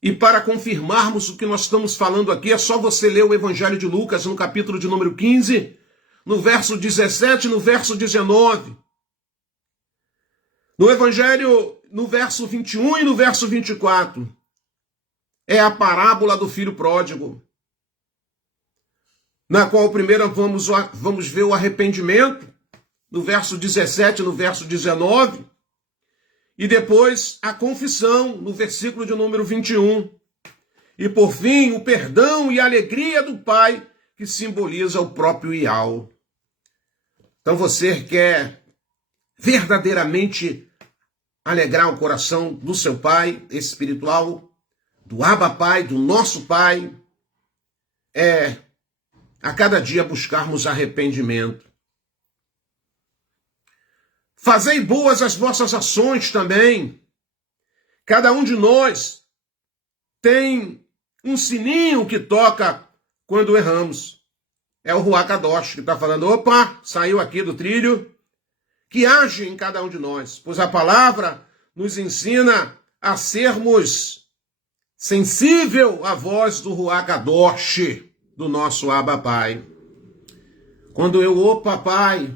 E para confirmarmos o que nós estamos falando aqui, é só você ler o Evangelho de Lucas, no capítulo de número 15, no verso 17 e no verso 19. No Evangelho, no verso 21 e no verso 24. É a parábola do filho pródigo, na qual primeiro vamos ver o arrependimento, no verso 17 e no verso 19, e depois a confissão, no versículo de número 21. E por fim, o perdão e a alegria do Pai, que simboliza o próprio Iau. Então você quer verdadeiramente alegrar o coração do seu Pai espiritual, do Abba Pai, do nosso Pai, é a cada dia buscarmos arrependimento. Fazei boas as vossas ações também. Cada um de nós tem um sininho que toca quando erramos. É o Ruach Kadosh que está falando: opa, saiu aqui do trilho, que age em cada um de nós. Pois a palavra nos ensina a sermos sensível à voz do Ruach Kadosh, do nosso Abba Pai. Quando eu, opa, Pai,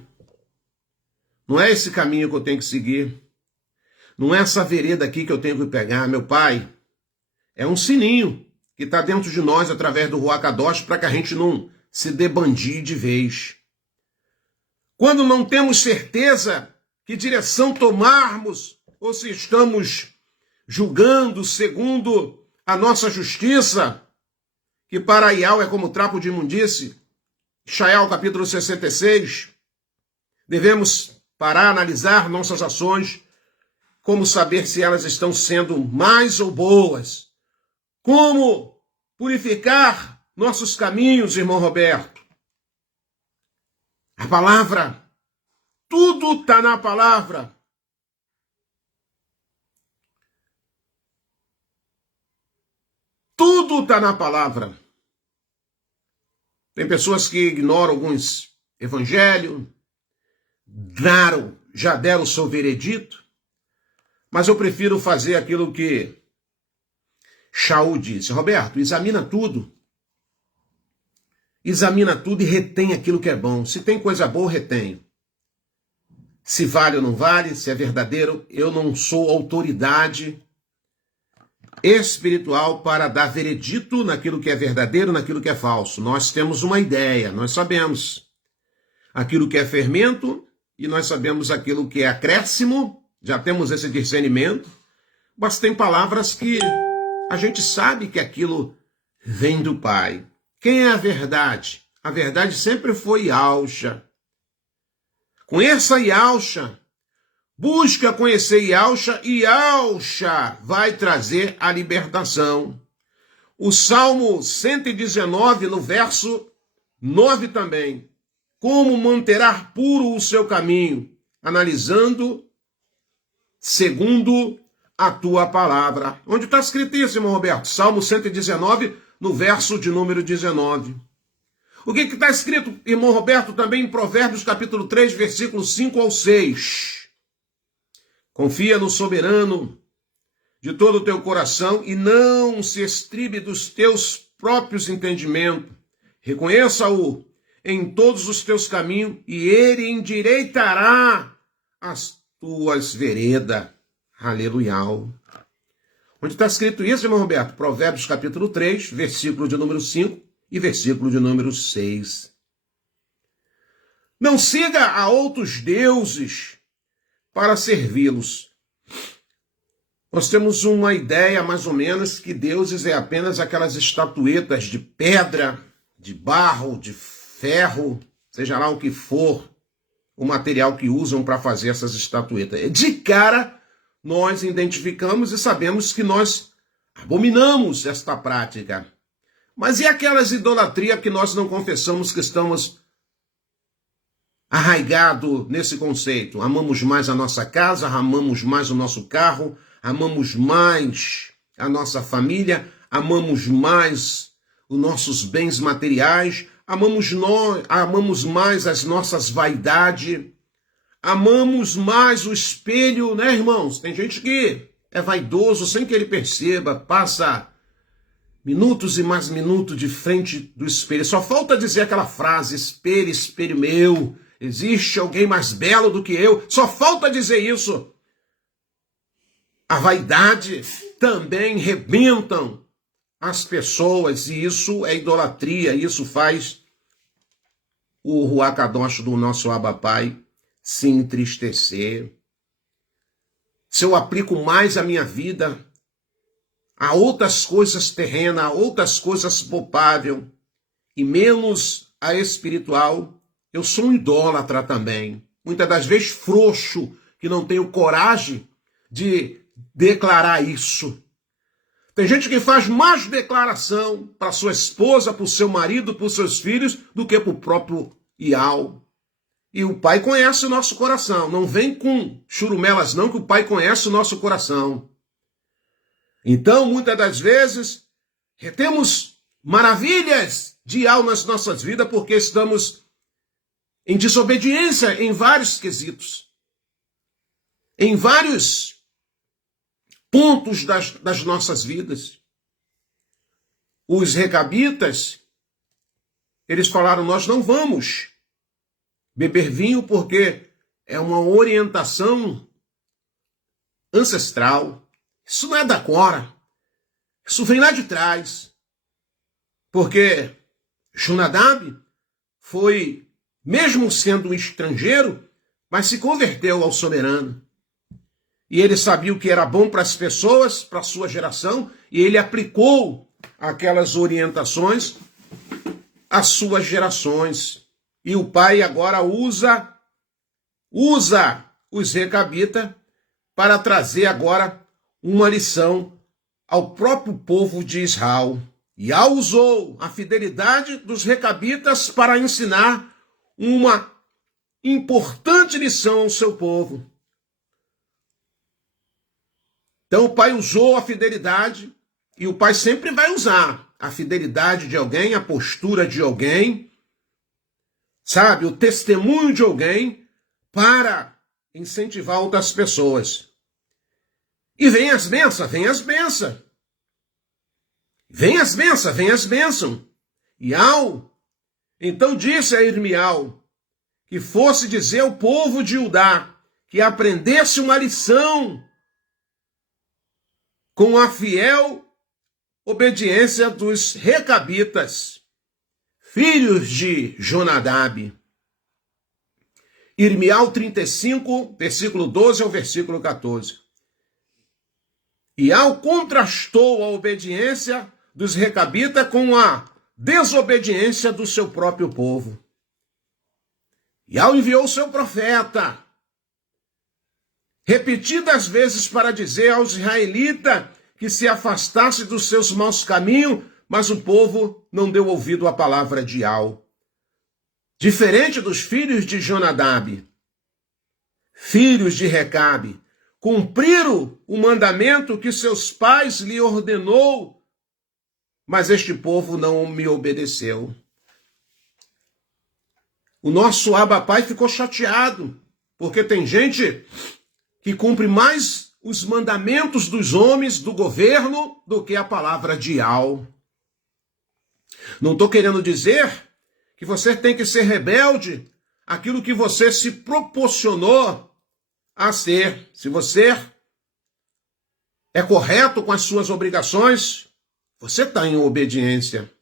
não é esse caminho que eu tenho que seguir, não é essa vereda aqui que eu tenho que pegar, meu Pai, é um sininho que está dentro de nós através do Ruach Kadosh para que a gente não se debandie de vez. Quando não temos certeza que direção tomarmos, ou se estamos julgando segundo a nossa justiça, que para Aial é como trapo de imundície. Ishaial capítulo 66. Devemos parar, analisar nossas ações, como saber se elas estão sendo mais ou boas. Como purificar nossos caminhos, irmão Roberto. A palavra, tudo está na palavra. Tudo está na palavra. Tem pessoas que ignoram alguns evangelhos, já deram o seu veredito, mas eu prefiro fazer aquilo que Shaul disse. Roberto, examina tudo e retém aquilo que é bom. Se tem coisa boa, retenho. Se vale ou não vale, se é verdadeiro, eu não sou autoridade espiritual para dar veredito naquilo que é verdadeiro, naquilo que é falso. Nós temos uma ideia, nós sabemos aquilo que é fermento e nós sabemos aquilo que é acréscimo, já temos esse discernimento, mas tem palavras que a gente sabe que aquilo vem do Pai. Quem é a verdade? A verdade sempre foi Yahusha. Conheça Yahusha. Busca conhecer Yahusha e Yahusha vai trazer a libertação. O Salmo 119, no verso 9 também. Como manterá puro o seu caminho, analisando segundo a tua palavra. Onde está escrito isso, irmão Roberto? Salmo 119, no verso de número 19. O que está escrito, irmão Roberto, também em Provérbios capítulo 3, versículos 5 ao 6. Confia no soberano de todo o teu coração e não se estribe dos teus próprios entendimentos. Reconheça-o em todos os teus caminhos e ele endireitará as tuas veredas. Aleluia. Onde está escrito isso, irmão Roberto? Provérbios capítulo 3, versículo de número 5 e versículo de número 6. Não siga a outros deuses para servi-los. Nós temos uma ideia, mais ou menos, que deuses é apenas aquelas estatuetas de pedra, de barro, de ferro, seja lá o que for, o material que usam para fazer essas estatuetas. De cara, nós identificamos e sabemos que nós abominamos esta prática. Mas e aquelas idolatrias que nós não confessamos que estamos arraigados nesse conceito? Amamos mais a nossa casa, amamos mais o nosso carro, amamos mais a nossa família, amamos mais os nossos bens materiais, amamos mais as nossas vaidades, amamos mais o espelho, né, irmãos? Tem gente que é vaidoso sem que ele perceba, passa minutos e mais minutos de frente do espelho. Só falta dizer aquela frase, espelho, espelho meu, existe alguém mais belo do que eu? Só falta dizer isso. A vaidade também rebentam as pessoas, e isso é idolatria, isso faz o Ruach Kadosh do nosso Abba Pai se entristecer. Se eu aplico mais a minha vida a outras coisas terrenas, a outras coisas poupáveis, e menos a espiritual, eu sou um idólatra também. Muitas das vezes frouxo, que não tenho coragem de declarar isso. Tem gente que faz mais declaração para sua esposa, para o seu marido, para os seus filhos, do que para o próprio Ial. E o Pai conhece o nosso coração. Não vem com churumelas não, que o Pai conhece o nosso coração. Então, muitas das vezes, temos maravilhas de Ial nas nossas vidas, porque estamos em desobediência em vários quesitos. Em vários pontos das nossas vidas. Os recabitas, eles falaram, nós não vamos beber vinho porque é uma orientação ancestral. Isso não é da Cora. Isso vem lá de trás. Porque Jonadab foi, mesmo sendo um estrangeiro, mas se converteu ao soberano. e ele sabia o que era bom para as pessoas, para a sua geração, e ele aplicou aquelas orientações às suas gerações. E o pai agora usa os recabitas para trazer agora uma lição ao próprio povo de Israel. E usou a fidelidade dos recabitas para ensinar uma importante lição ao seu povo. Então o pai usou a fidelidade, e o pai sempre vai usar a fidelidade de alguém, a postura de alguém, sabe, o testemunho de alguém para incentivar outras pessoas. E vem as bênçãos, vem as bênçãos. Vem as bênçãos, vem as bênçãos. Então disse a Irmial que fosse dizer ao povo de Judá que aprendesse uma lição com a fiel obediência dos recabitas, filhos de Jonadab. Irmial 35, versículo 12 ao versículo 14. Contrastou a obediência dos recabitas com a desobediência do seu próprio povo. Enviou seu profeta repetidas vezes para dizer aos israelitas que se afastasse dos seus maus caminhos, mas o povo não deu ouvido à palavra de Diferente dos filhos de Jonadab, filhos de Recabe, cumpriram o mandamento que seus pais lhe ordenou, mas este povo não me obedeceu. O nosso Abba Pai ficou chateado, porque tem gente que cumpre mais os mandamentos dos homens, do governo, do que a palavra de Não estou querendo dizer que você tem que ser rebelde àquilo que você se proporcionou a ser. Se você é correto com as suas obrigações, você está em obediência.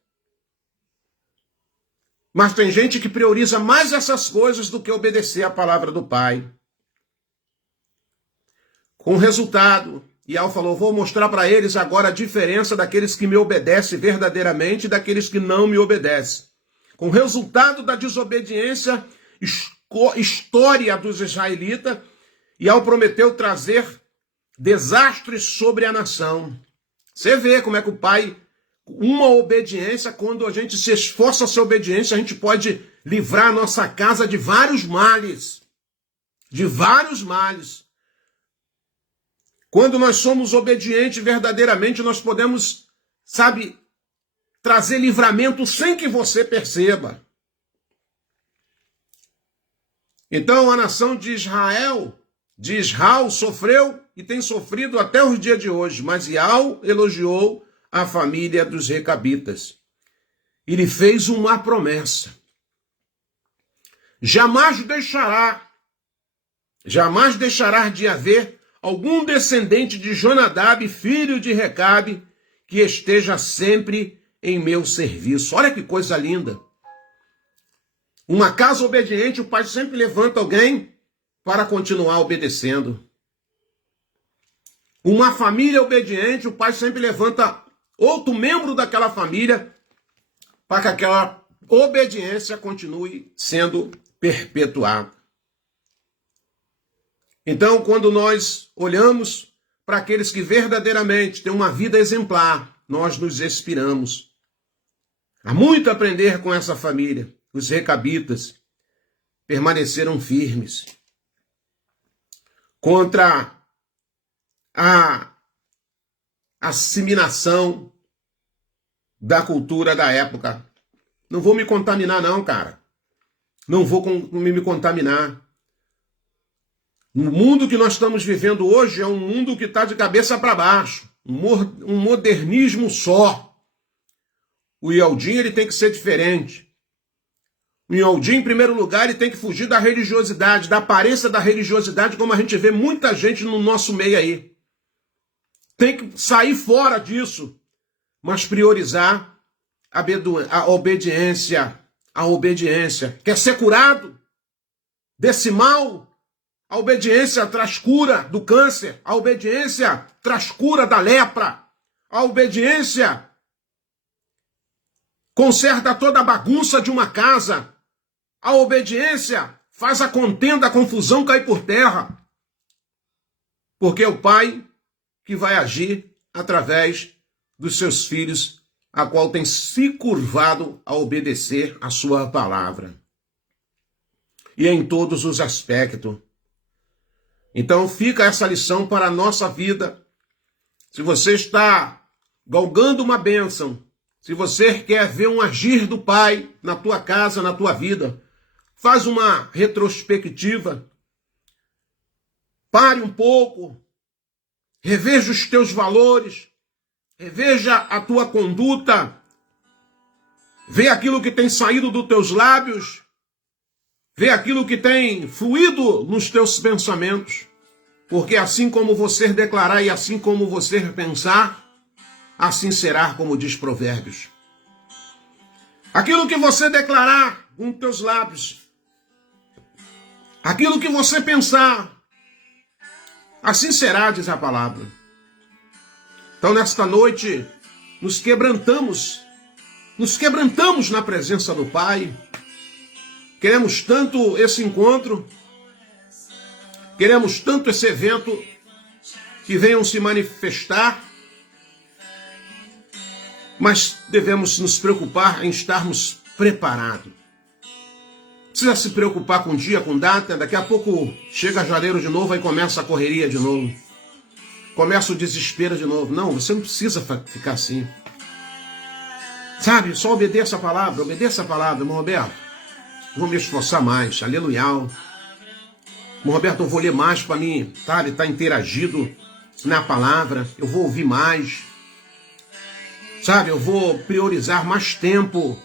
Mas tem gente que prioriza mais essas coisas do que obedecer à palavra do Pai. Com resultado, Ial falou, vou mostrar para eles agora a diferença daqueles que me obedecem verdadeiramente e daqueles que não me obedecem. Com o resultado da desobediência, história dos israelitas, Ial prometeu trazer desastres sobre a nação. Você vê como é que o Pai, uma obediência, quando a gente se esforça a ser obediência, a gente pode livrar a nossa casa de vários males. De vários males. Quando nós somos obedientes verdadeiramente, nós podemos, trazer livramento sem que você perceba. Então a nação de Israel sofreu e tem sofrido até os dias de hoje, mas Ial elogiou a família dos recabitas. Ele fez uma promessa. Jamais deixará de haver algum descendente de Jonadab, filho de Recabe, que esteja sempre em meu serviço. Olha que coisa linda. Uma casa obediente, o pai sempre levanta alguém para continuar obedecendo. Uma família obediente, o pai sempre levanta outro membro daquela família para que aquela obediência continue sendo perpetuada. Então, quando nós olhamos para aqueles que verdadeiramente têm uma vida exemplar, nós nos inspiramos. Há muito a aprender com essa família. Os recabitas permaneceram firmes contra a assimilação da cultura da época. Não vou me contaminar não, cara. Não vou me contaminar. O mundo que nós estamos vivendo hoje é um mundo que está de cabeça para baixo. Um modernismo só. O Ialdin, ele tem que ser diferente. O Ialdin, em primeiro lugar, ele tem que fugir da religiosidade, da aparência da religiosidade, como a gente vê muita gente no nosso meio aí. Tem que sair fora disso, mas priorizar a obediência. A obediência. Quer ser curado desse mal? A obediência traz cura do câncer. A obediência traz cura da lepra. A obediência conserta toda a bagunça de uma casa. A obediência faz a contenda, a confusão cair por terra. Porque é o Pai que vai agir através dos seus filhos, a qual tem se curvado a obedecer a sua palavra. E em todos os aspectos. Então fica essa lição para a nossa vida. Se você está galgando uma bênção, se você quer ver um agir do Pai na tua casa, na tua vida, faz uma retrospectiva. Pare um pouco, reveja os teus valores, reveja a tua conduta, vê aquilo que tem saído dos teus lábios, vê aquilo que tem fluído nos teus pensamentos, porque assim como você declarar e assim como você pensar, assim será, como diz Provérbios. Aquilo que você declarar com teus lábios, aquilo que você pensar, assim será, diz a palavra. Então, nesta noite, nos quebrantamos na presença do Pai. Queremos tanto esse encontro, queremos tanto esse evento, que venham se manifestar, mas devemos nos preocupar em estarmos preparados. Precisa se preocupar com dia, com data. Daqui a pouco chega janeiro de novo, aí começa a correria de novo. Começa o desespero de novo. Não, você não precisa ficar assim. Sabe, só obedeça a palavra, irmão Roberto. Vou me esforçar mais, aleluia. Irmão Roberto, eu vou ler mais para mim, tá? Ele está interagido na palavra, eu vou ouvir mais. Sabe, eu vou priorizar mais tempo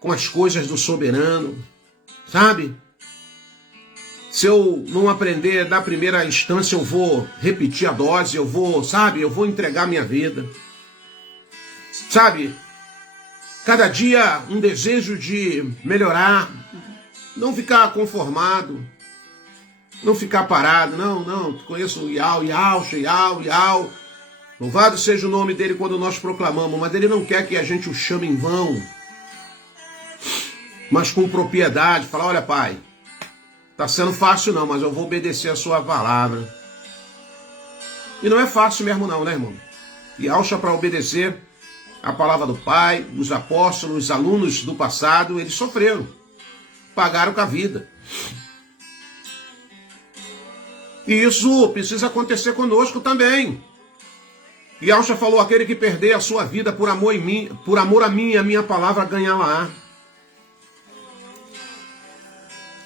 com as coisas do soberano. Sabe? Se eu não aprender da primeira instância, eu vou repetir a dose, eu vou entregar minha vida. Sabe? Cada dia um desejo de melhorar, não ficar conformado, não ficar parado. Não, conheço o Iau. Louvado seja o nome dele quando nós proclamamos, mas ele não quer que a gente o chame em vão, mas com propriedade. Fala, olha, Pai, tá sendo fácil não, mas eu vou obedecer a sua palavra. E não é fácil mesmo não, né, irmão? E Yahshua, para obedecer a palavra do Pai, os apóstolos, os alunos do passado, eles sofreram, pagaram com a vida. E isso precisa acontecer conosco também. E Yahshua falou, aquele que perder a sua vida por amor a mim e a minha palavra ganhá-la.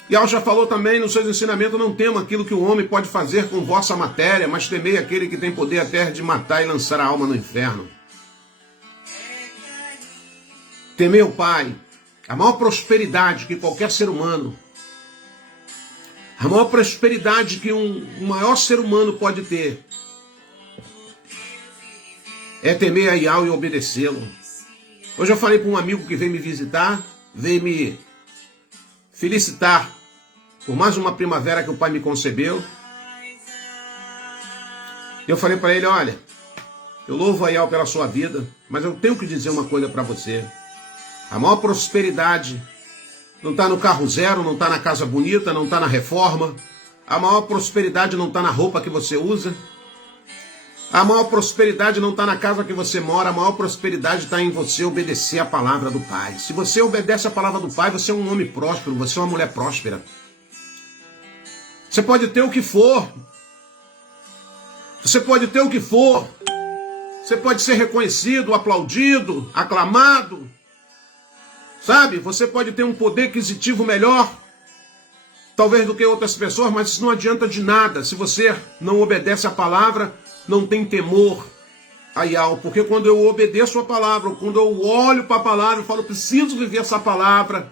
E Yahshua falou também nos seus ensinamentos, não tema aquilo que o homem pode fazer com vossa matéria, mas temei aquele que tem poder até de matar e lançar a alma no inferno. Temei o Pai, a maior prosperidade que qualquer ser humano, a maior prosperidade que um maior ser humano pode ter, é temer a Yahweh e obedecê-lo. Hoje eu falei para um amigo que veio me visitar, veio me felicitar por mais uma primavera que o Pai me concebeu. Eu falei para ele, olha, eu louvo a Yahweh pela sua vida, mas eu tenho que dizer uma coisa para você. A maior prosperidade não está no carro zero, não está na casa bonita, não está na reforma. A maior prosperidade não está na roupa que você usa. A maior prosperidade não está na casa que você mora. A maior prosperidade está em você obedecer a palavra do Pai. Se você obedece a palavra do Pai, você é um homem próspero, você é uma mulher próspera. Você pode ter o que for. Você pode ter o que for. Você pode ser reconhecido, aplaudido, aclamado. Sabe? Você pode ter um poder aquisitivo melhor, talvez do que outras pessoas, mas isso não adianta de nada. Se você não obedece a palavra, não tem temor a Yahweh. Porque quando eu obedeço a palavra, ou quando eu olho para a palavra, eu falo, preciso viver essa palavra.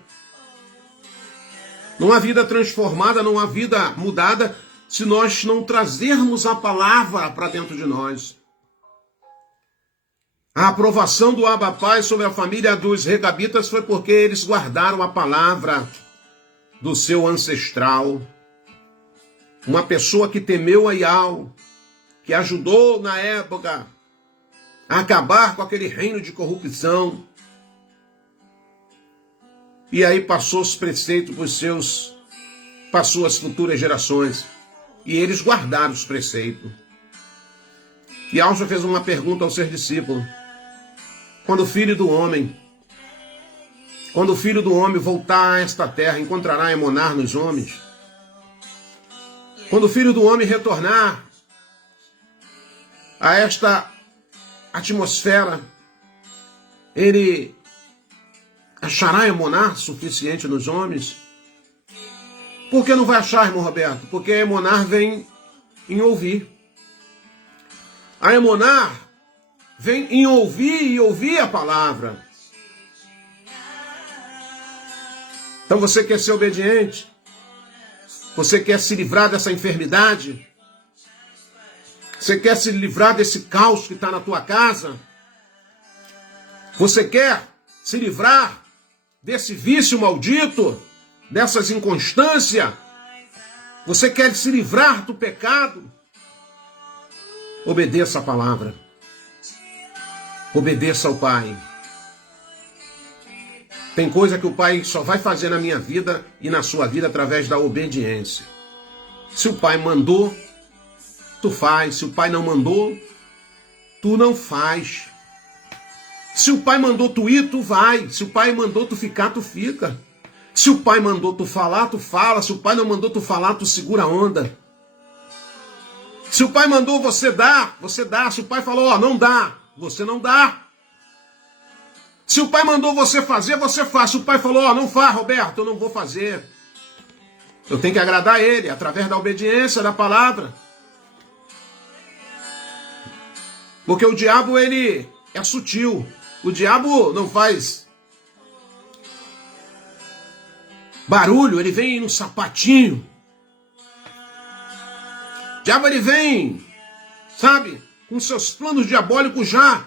Não há vida transformada, não há vida mudada, se nós não trazermos a palavra para dentro de nós. A aprovação do Abba Pai sobre a família dos regabitas foi porque eles guardaram a palavra do seu ancestral. uma pessoa que temeu a Ial, que ajudou na época a acabar com aquele reino de corrupção. E aí passou os preceitos para as suas futuras gerações. E eles guardaram os preceitos. E Alja fez uma pergunta aos seus discípulos. Quando o Filho do Homem voltar a esta terra, encontrará Emonar nos homens? Quando o Filho do Homem retornar a esta atmosfera, ele achará Emonar suficiente nos homens? Por que não vai achar, irmão Roberto? Porque a Emonar vem em ouvir. A Emonar vem em ouvir e ouvir a palavra. Então você quer ser obediente? Você quer se livrar dessa enfermidade? Você quer se livrar desse caos que está na tua casa? Você quer se livrar desse vício maldito? Dessas inconstâncias? Você quer se livrar do pecado? Obedeça a palavra. Obedeça ao Pai. Tem coisa que o Pai só vai fazer na minha vida e na sua vida através da obediência. Se o Pai mandou, tu faz. Se o Pai não mandou, tu não faz. Se o Pai mandou tu ir, tu vai. Se o Pai mandou tu ficar, tu fica. Se o Pai mandou tu falar, tu fala. Se o Pai não mandou tu falar, tu segura a onda. Se o Pai mandou você dar, você dá. Se o Pai falou, ó, não dá, você não dá. Se o Pai mandou você fazer, você faz. Se o Pai falou, ó, não faz, Roberto, eu não vou fazer. Eu tenho que agradar Ele, através da obediência, da palavra. Porque o diabo, ele é sutil. O diabo não faz barulho, ele vem no sapatinho. O diabo, ele vem, sabe, com seus planos diabólicos já,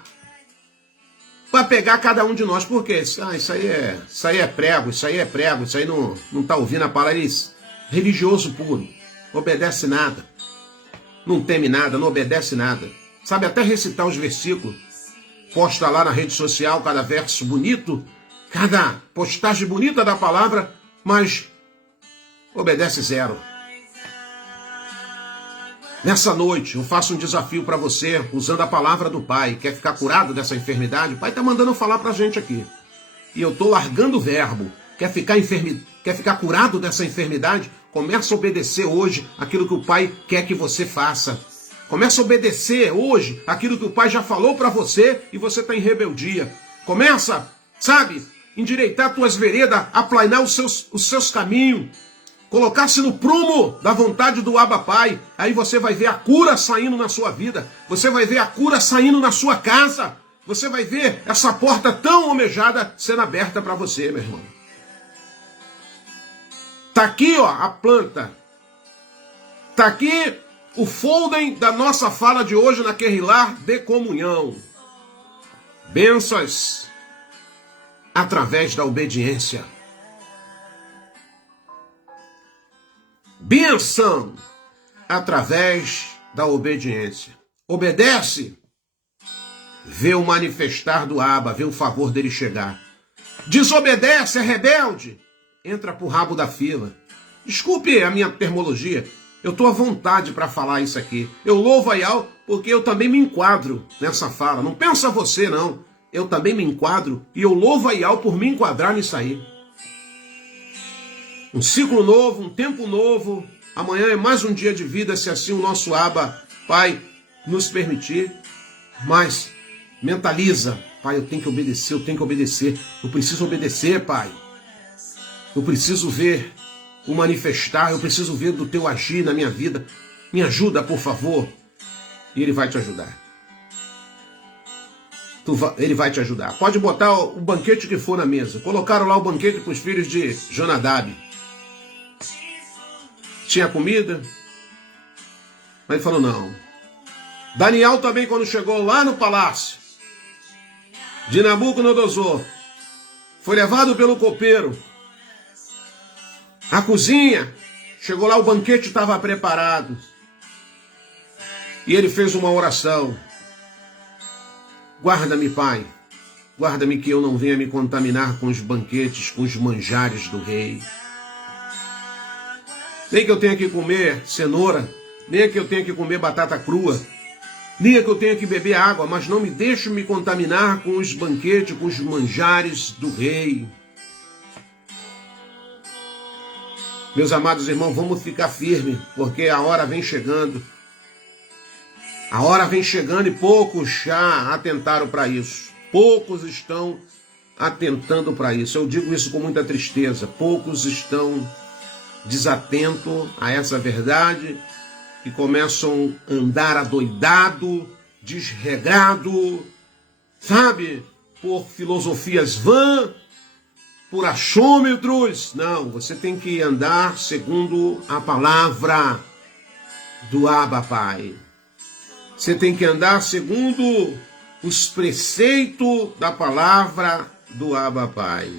para pegar cada um de nós. Por quê? Isso aí é prego, isso aí não está ouvindo a palavra. Religioso puro, não obedece nada, não teme nada, não obedece nada. Sabe até recitar os versículos, posta lá na rede social cada verso bonito, cada postagem bonita da palavra, mas obedece zero. Nessa noite eu faço um desafio para você, usando a palavra do Pai. Quer ficar curado dessa enfermidade? O Pai está mandando falar para a gente aqui. E eu estou largando o verbo. Quer ficar curado dessa enfermidade? Começa a obedecer hoje aquilo que o Pai quer que você faça. Começa a obedecer hoje aquilo que o Pai já falou para você e você está em rebeldia. Começa, sabe, endireitar tuas veredas, aplainar os seus caminhos. Colocar-se no prumo da vontade do Abba Pai. Aí você vai ver a cura saindo na sua vida. Você vai ver a cura saindo na sua casa. Você vai ver essa porta tão almejada sendo aberta para você, meu irmão. Tá aqui, ó, a planta. Tá aqui o folder da nossa fala de hoje na Querrilar de Comunhão. Bênçãos através da obediência. Bênção através da obediência. Obedece, vê o manifestar do Abba, vê o favor dele chegar. Desobedece, é rebelde, entra pro rabo da fila. Desculpe a minha terminologia, eu estou à vontade para falar isso aqui. Eu louvo a Ial porque eu também me enquadro nessa fala. Não pensa você, não. Eu também me enquadro e eu louvo a Ial por me enquadrar nisso aí. Um ciclo novo, um tempo novo. Amanhã é mais um dia de vida, se assim o nosso Abba, Pai, nos permitir. Mas mentaliza, Pai, eu tenho que obedecer, eu preciso obedecer, Pai. Eu preciso ver o manifestar, eu preciso ver do teu agir na minha vida. Me ajuda, por favor. E Ele vai te ajudar. Ele vai te ajudar. Pode botar o banquete que for na mesa. Colocaram lá o banquete para os filhos de Jonadab. Tinha comida, mas ele falou não. Daniel também, quando chegou lá no palácio de Nabucodonosor, foi levado pelo copeiro à cozinha, Chegou lá, o banquete estava preparado. E ele fez uma oração. Guarda-me, Pai. Guarda-me que eu não venha me contaminar com os banquetes, com os manjares do rei. Nem que eu tenha que comer cenoura, nem que eu tenha que comer batata crua, nem que eu tenha que beber água, mas não me deixe me contaminar com os banquetes, com os manjares do rei. Meus amados irmãos, vamos ficar firmes, porque a hora vem chegando. A hora vem chegando e poucos já atentaram para isso. Poucos estão atentando para isso. Eu digo isso com muita tristeza. Poucos estão desatentos a essa verdade e começam a andar adoidado, desregrado, sabe? Por filosofias vãs, por achômetros. Não, você tem que andar segundo a palavra do Abba Pai. Você tem que andar segundo os preceitos da palavra do Abba Pai.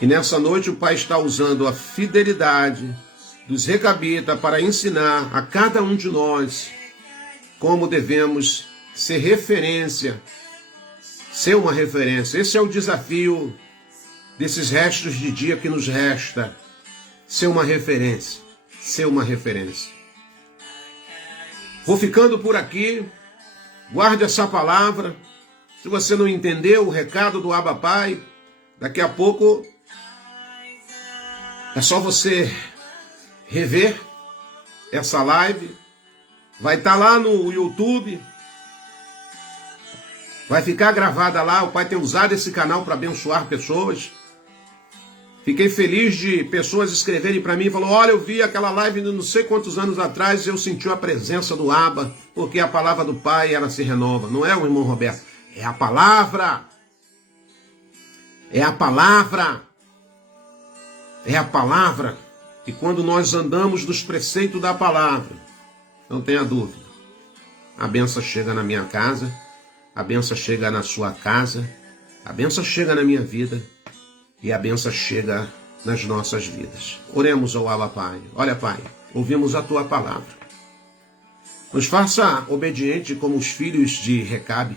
E nessa noite o Pai está usando a fidelidade dos recabitas para ensinar a cada um de nós como devemos ser referência, ser uma referência. Esse é o desafio desses restos de dia que nos resta. Ser uma referência, ser uma referência. Vou ficando por aqui. Guarde essa palavra. Se você não entendeu o recado do Abba Pai, daqui a pouco é só você rever essa live. Vai estar lá no YouTube. Vai ficar gravada lá. O Pai tem usado esse canal para abençoar pessoas. Fiquei feliz de pessoas escreverem para mim e falar: olha, eu vi aquela live de não sei quantos anos atrás e eu senti a presença do Abba, porque a palavra do Pai, ela se renova. Não é o irmão Roberto, é a palavra. É a palavra. É a palavra. E quando nós andamos nos preceitos da palavra, não tenha dúvida, a bênção chega na minha casa, a bênção chega na sua casa, a bênção chega na minha vida. E a bênção chega nas nossas vidas. Oremos ao Abba Pai. Olha, Pai, ouvimos a Tua palavra. Nos faça obediente como os filhos de Recabe.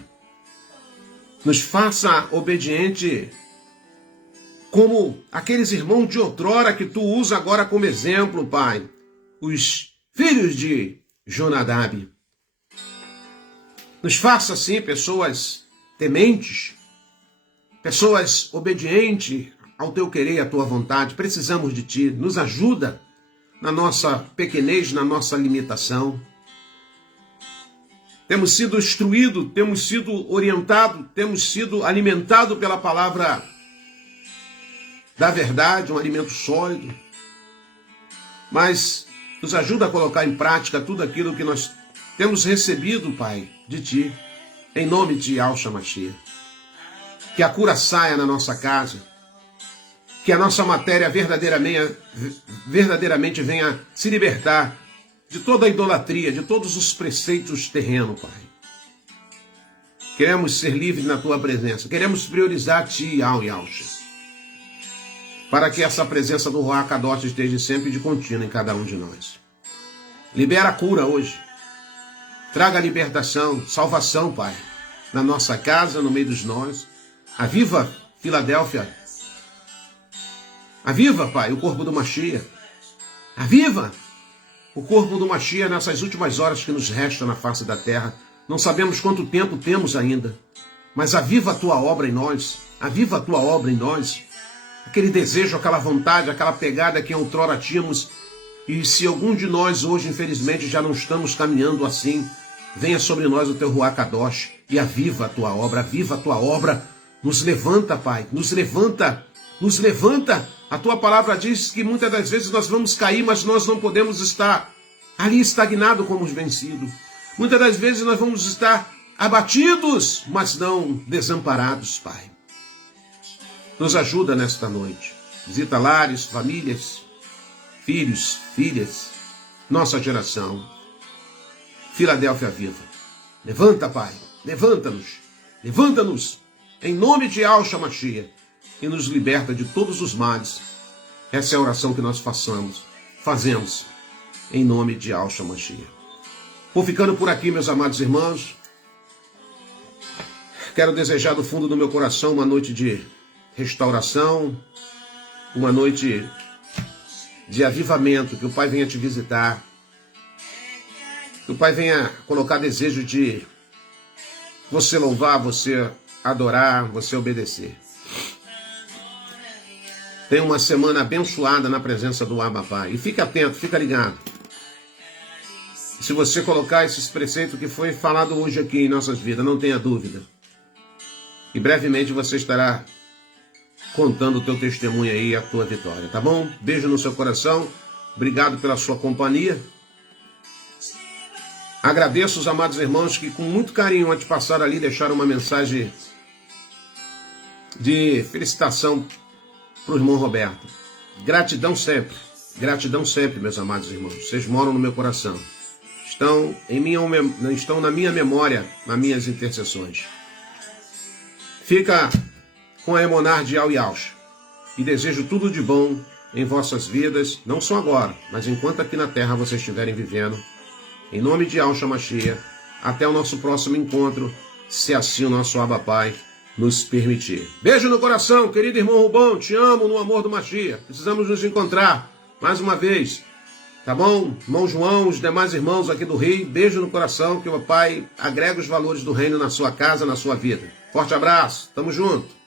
Nos faça obediente como aqueles irmãos de outrora que Tu usa agora como exemplo, Pai. Os filhos de Jonadab. Nos faça, assim, pessoas tementes, pessoas obedientes ao Teu querer e à Tua vontade. Precisamos de Ti. Nos ajuda na nossa pequenez, na nossa limitação. Temos sido instruídos, temos sido orientados, temos sido alimentados pela palavra da verdade, um alimento sólido. Mas nos ajuda a colocar em prática tudo aquilo que nós temos recebido, Pai, de Ti. Em nome de Yahshua Mashiach. Que a cura saia na nossa casa, que a nossa matéria verdadeiramente venha se libertar de toda a idolatria, de todos os preceitos terrenos, Pai. Queremos ser livres na Tua presença, queremos priorizar Ti, Yahshua, para que essa presença do Ruach Kadosh esteja sempre de contínuo em cada um de nós. Libera a cura hoje, traga a libertação, salvação, Pai, na nossa casa, no meio dos nós. Aviva Filadélfia. Aviva, Pai, o corpo do Mashiach. Aviva o corpo do Mashiach nessas últimas horas que nos restam na face da terra. Não sabemos quanto tempo temos ainda, mas aviva a Tua obra em nós. Aviva a Tua obra em nós. Aquele desejo, aquela vontade, aquela pegada que outrora tínhamos. E se algum de nós hoje, infelizmente, já não estamos caminhando assim, venha sobre nós o Teu Ruach Kadosh e aviva a Tua obra. Aviva a Tua obra. Nos levanta, Pai, nos levanta, nos levanta. A Tua palavra diz que muitas das vezes nós vamos cair, mas nós não podemos estar ali estagnado como os vencidos. Muitas das vezes nós vamos estar abatidos, mas não desamparados, Pai. Nos ajuda nesta noite. Visita lares, famílias, filhos, filhas, nossa geração. Filadélfia viva. Levanta, Pai, levanta-nos, levanta-nos. Em nome de Yahshua Mashiach, e nos liberta de todos os males, Essa é a oração que nós fazemos, em nome de Yahshua Mashiach. Vou ficando por aqui, meus amados irmãos. Quero desejar do fundo do meu coração uma noite de restauração, uma noite de avivamento, que o Pai venha te visitar, que o Pai venha colocar desejo de você louvar, você adorar, você obedecer. Tenha uma semana abençoada na presença do Abba Pai. E fique atento, fica ligado. Se você colocar esses preceitos que foi falado hoje aqui em nossas vidas, não tenha dúvida. E brevemente você estará contando o teu testemunho aí e a tua vitória, tá bom? Beijo no seu coração. Obrigado pela sua companhia. Agradeço os amados irmãos que com muito carinho antes de passar ali deixaram uma mensagem de felicitação para o irmão Roberto. Gratidão sempre, meus amados irmãos. Vocês moram no meu coração. Estão na minha memória, nas minhas intercessões. Fica com a Emonar de Yahshua e desejo tudo de bom em vossas vidas, não só agora, mas enquanto aqui na terra vocês estiverem vivendo. Em nome de Yahshua Mashiach, até o nosso próximo encontro, se assim o nosso Abba Pai nos permitir. Beijo no coração, querido irmão Rubão, te amo no amor do Mashiach. Precisamos nos encontrar mais uma vez, tá bom? Irmão João, os demais irmãos aqui do Rio, beijo no coração, que o Pai agrega os valores do reino na sua casa, na sua vida. Forte abraço, tamo junto.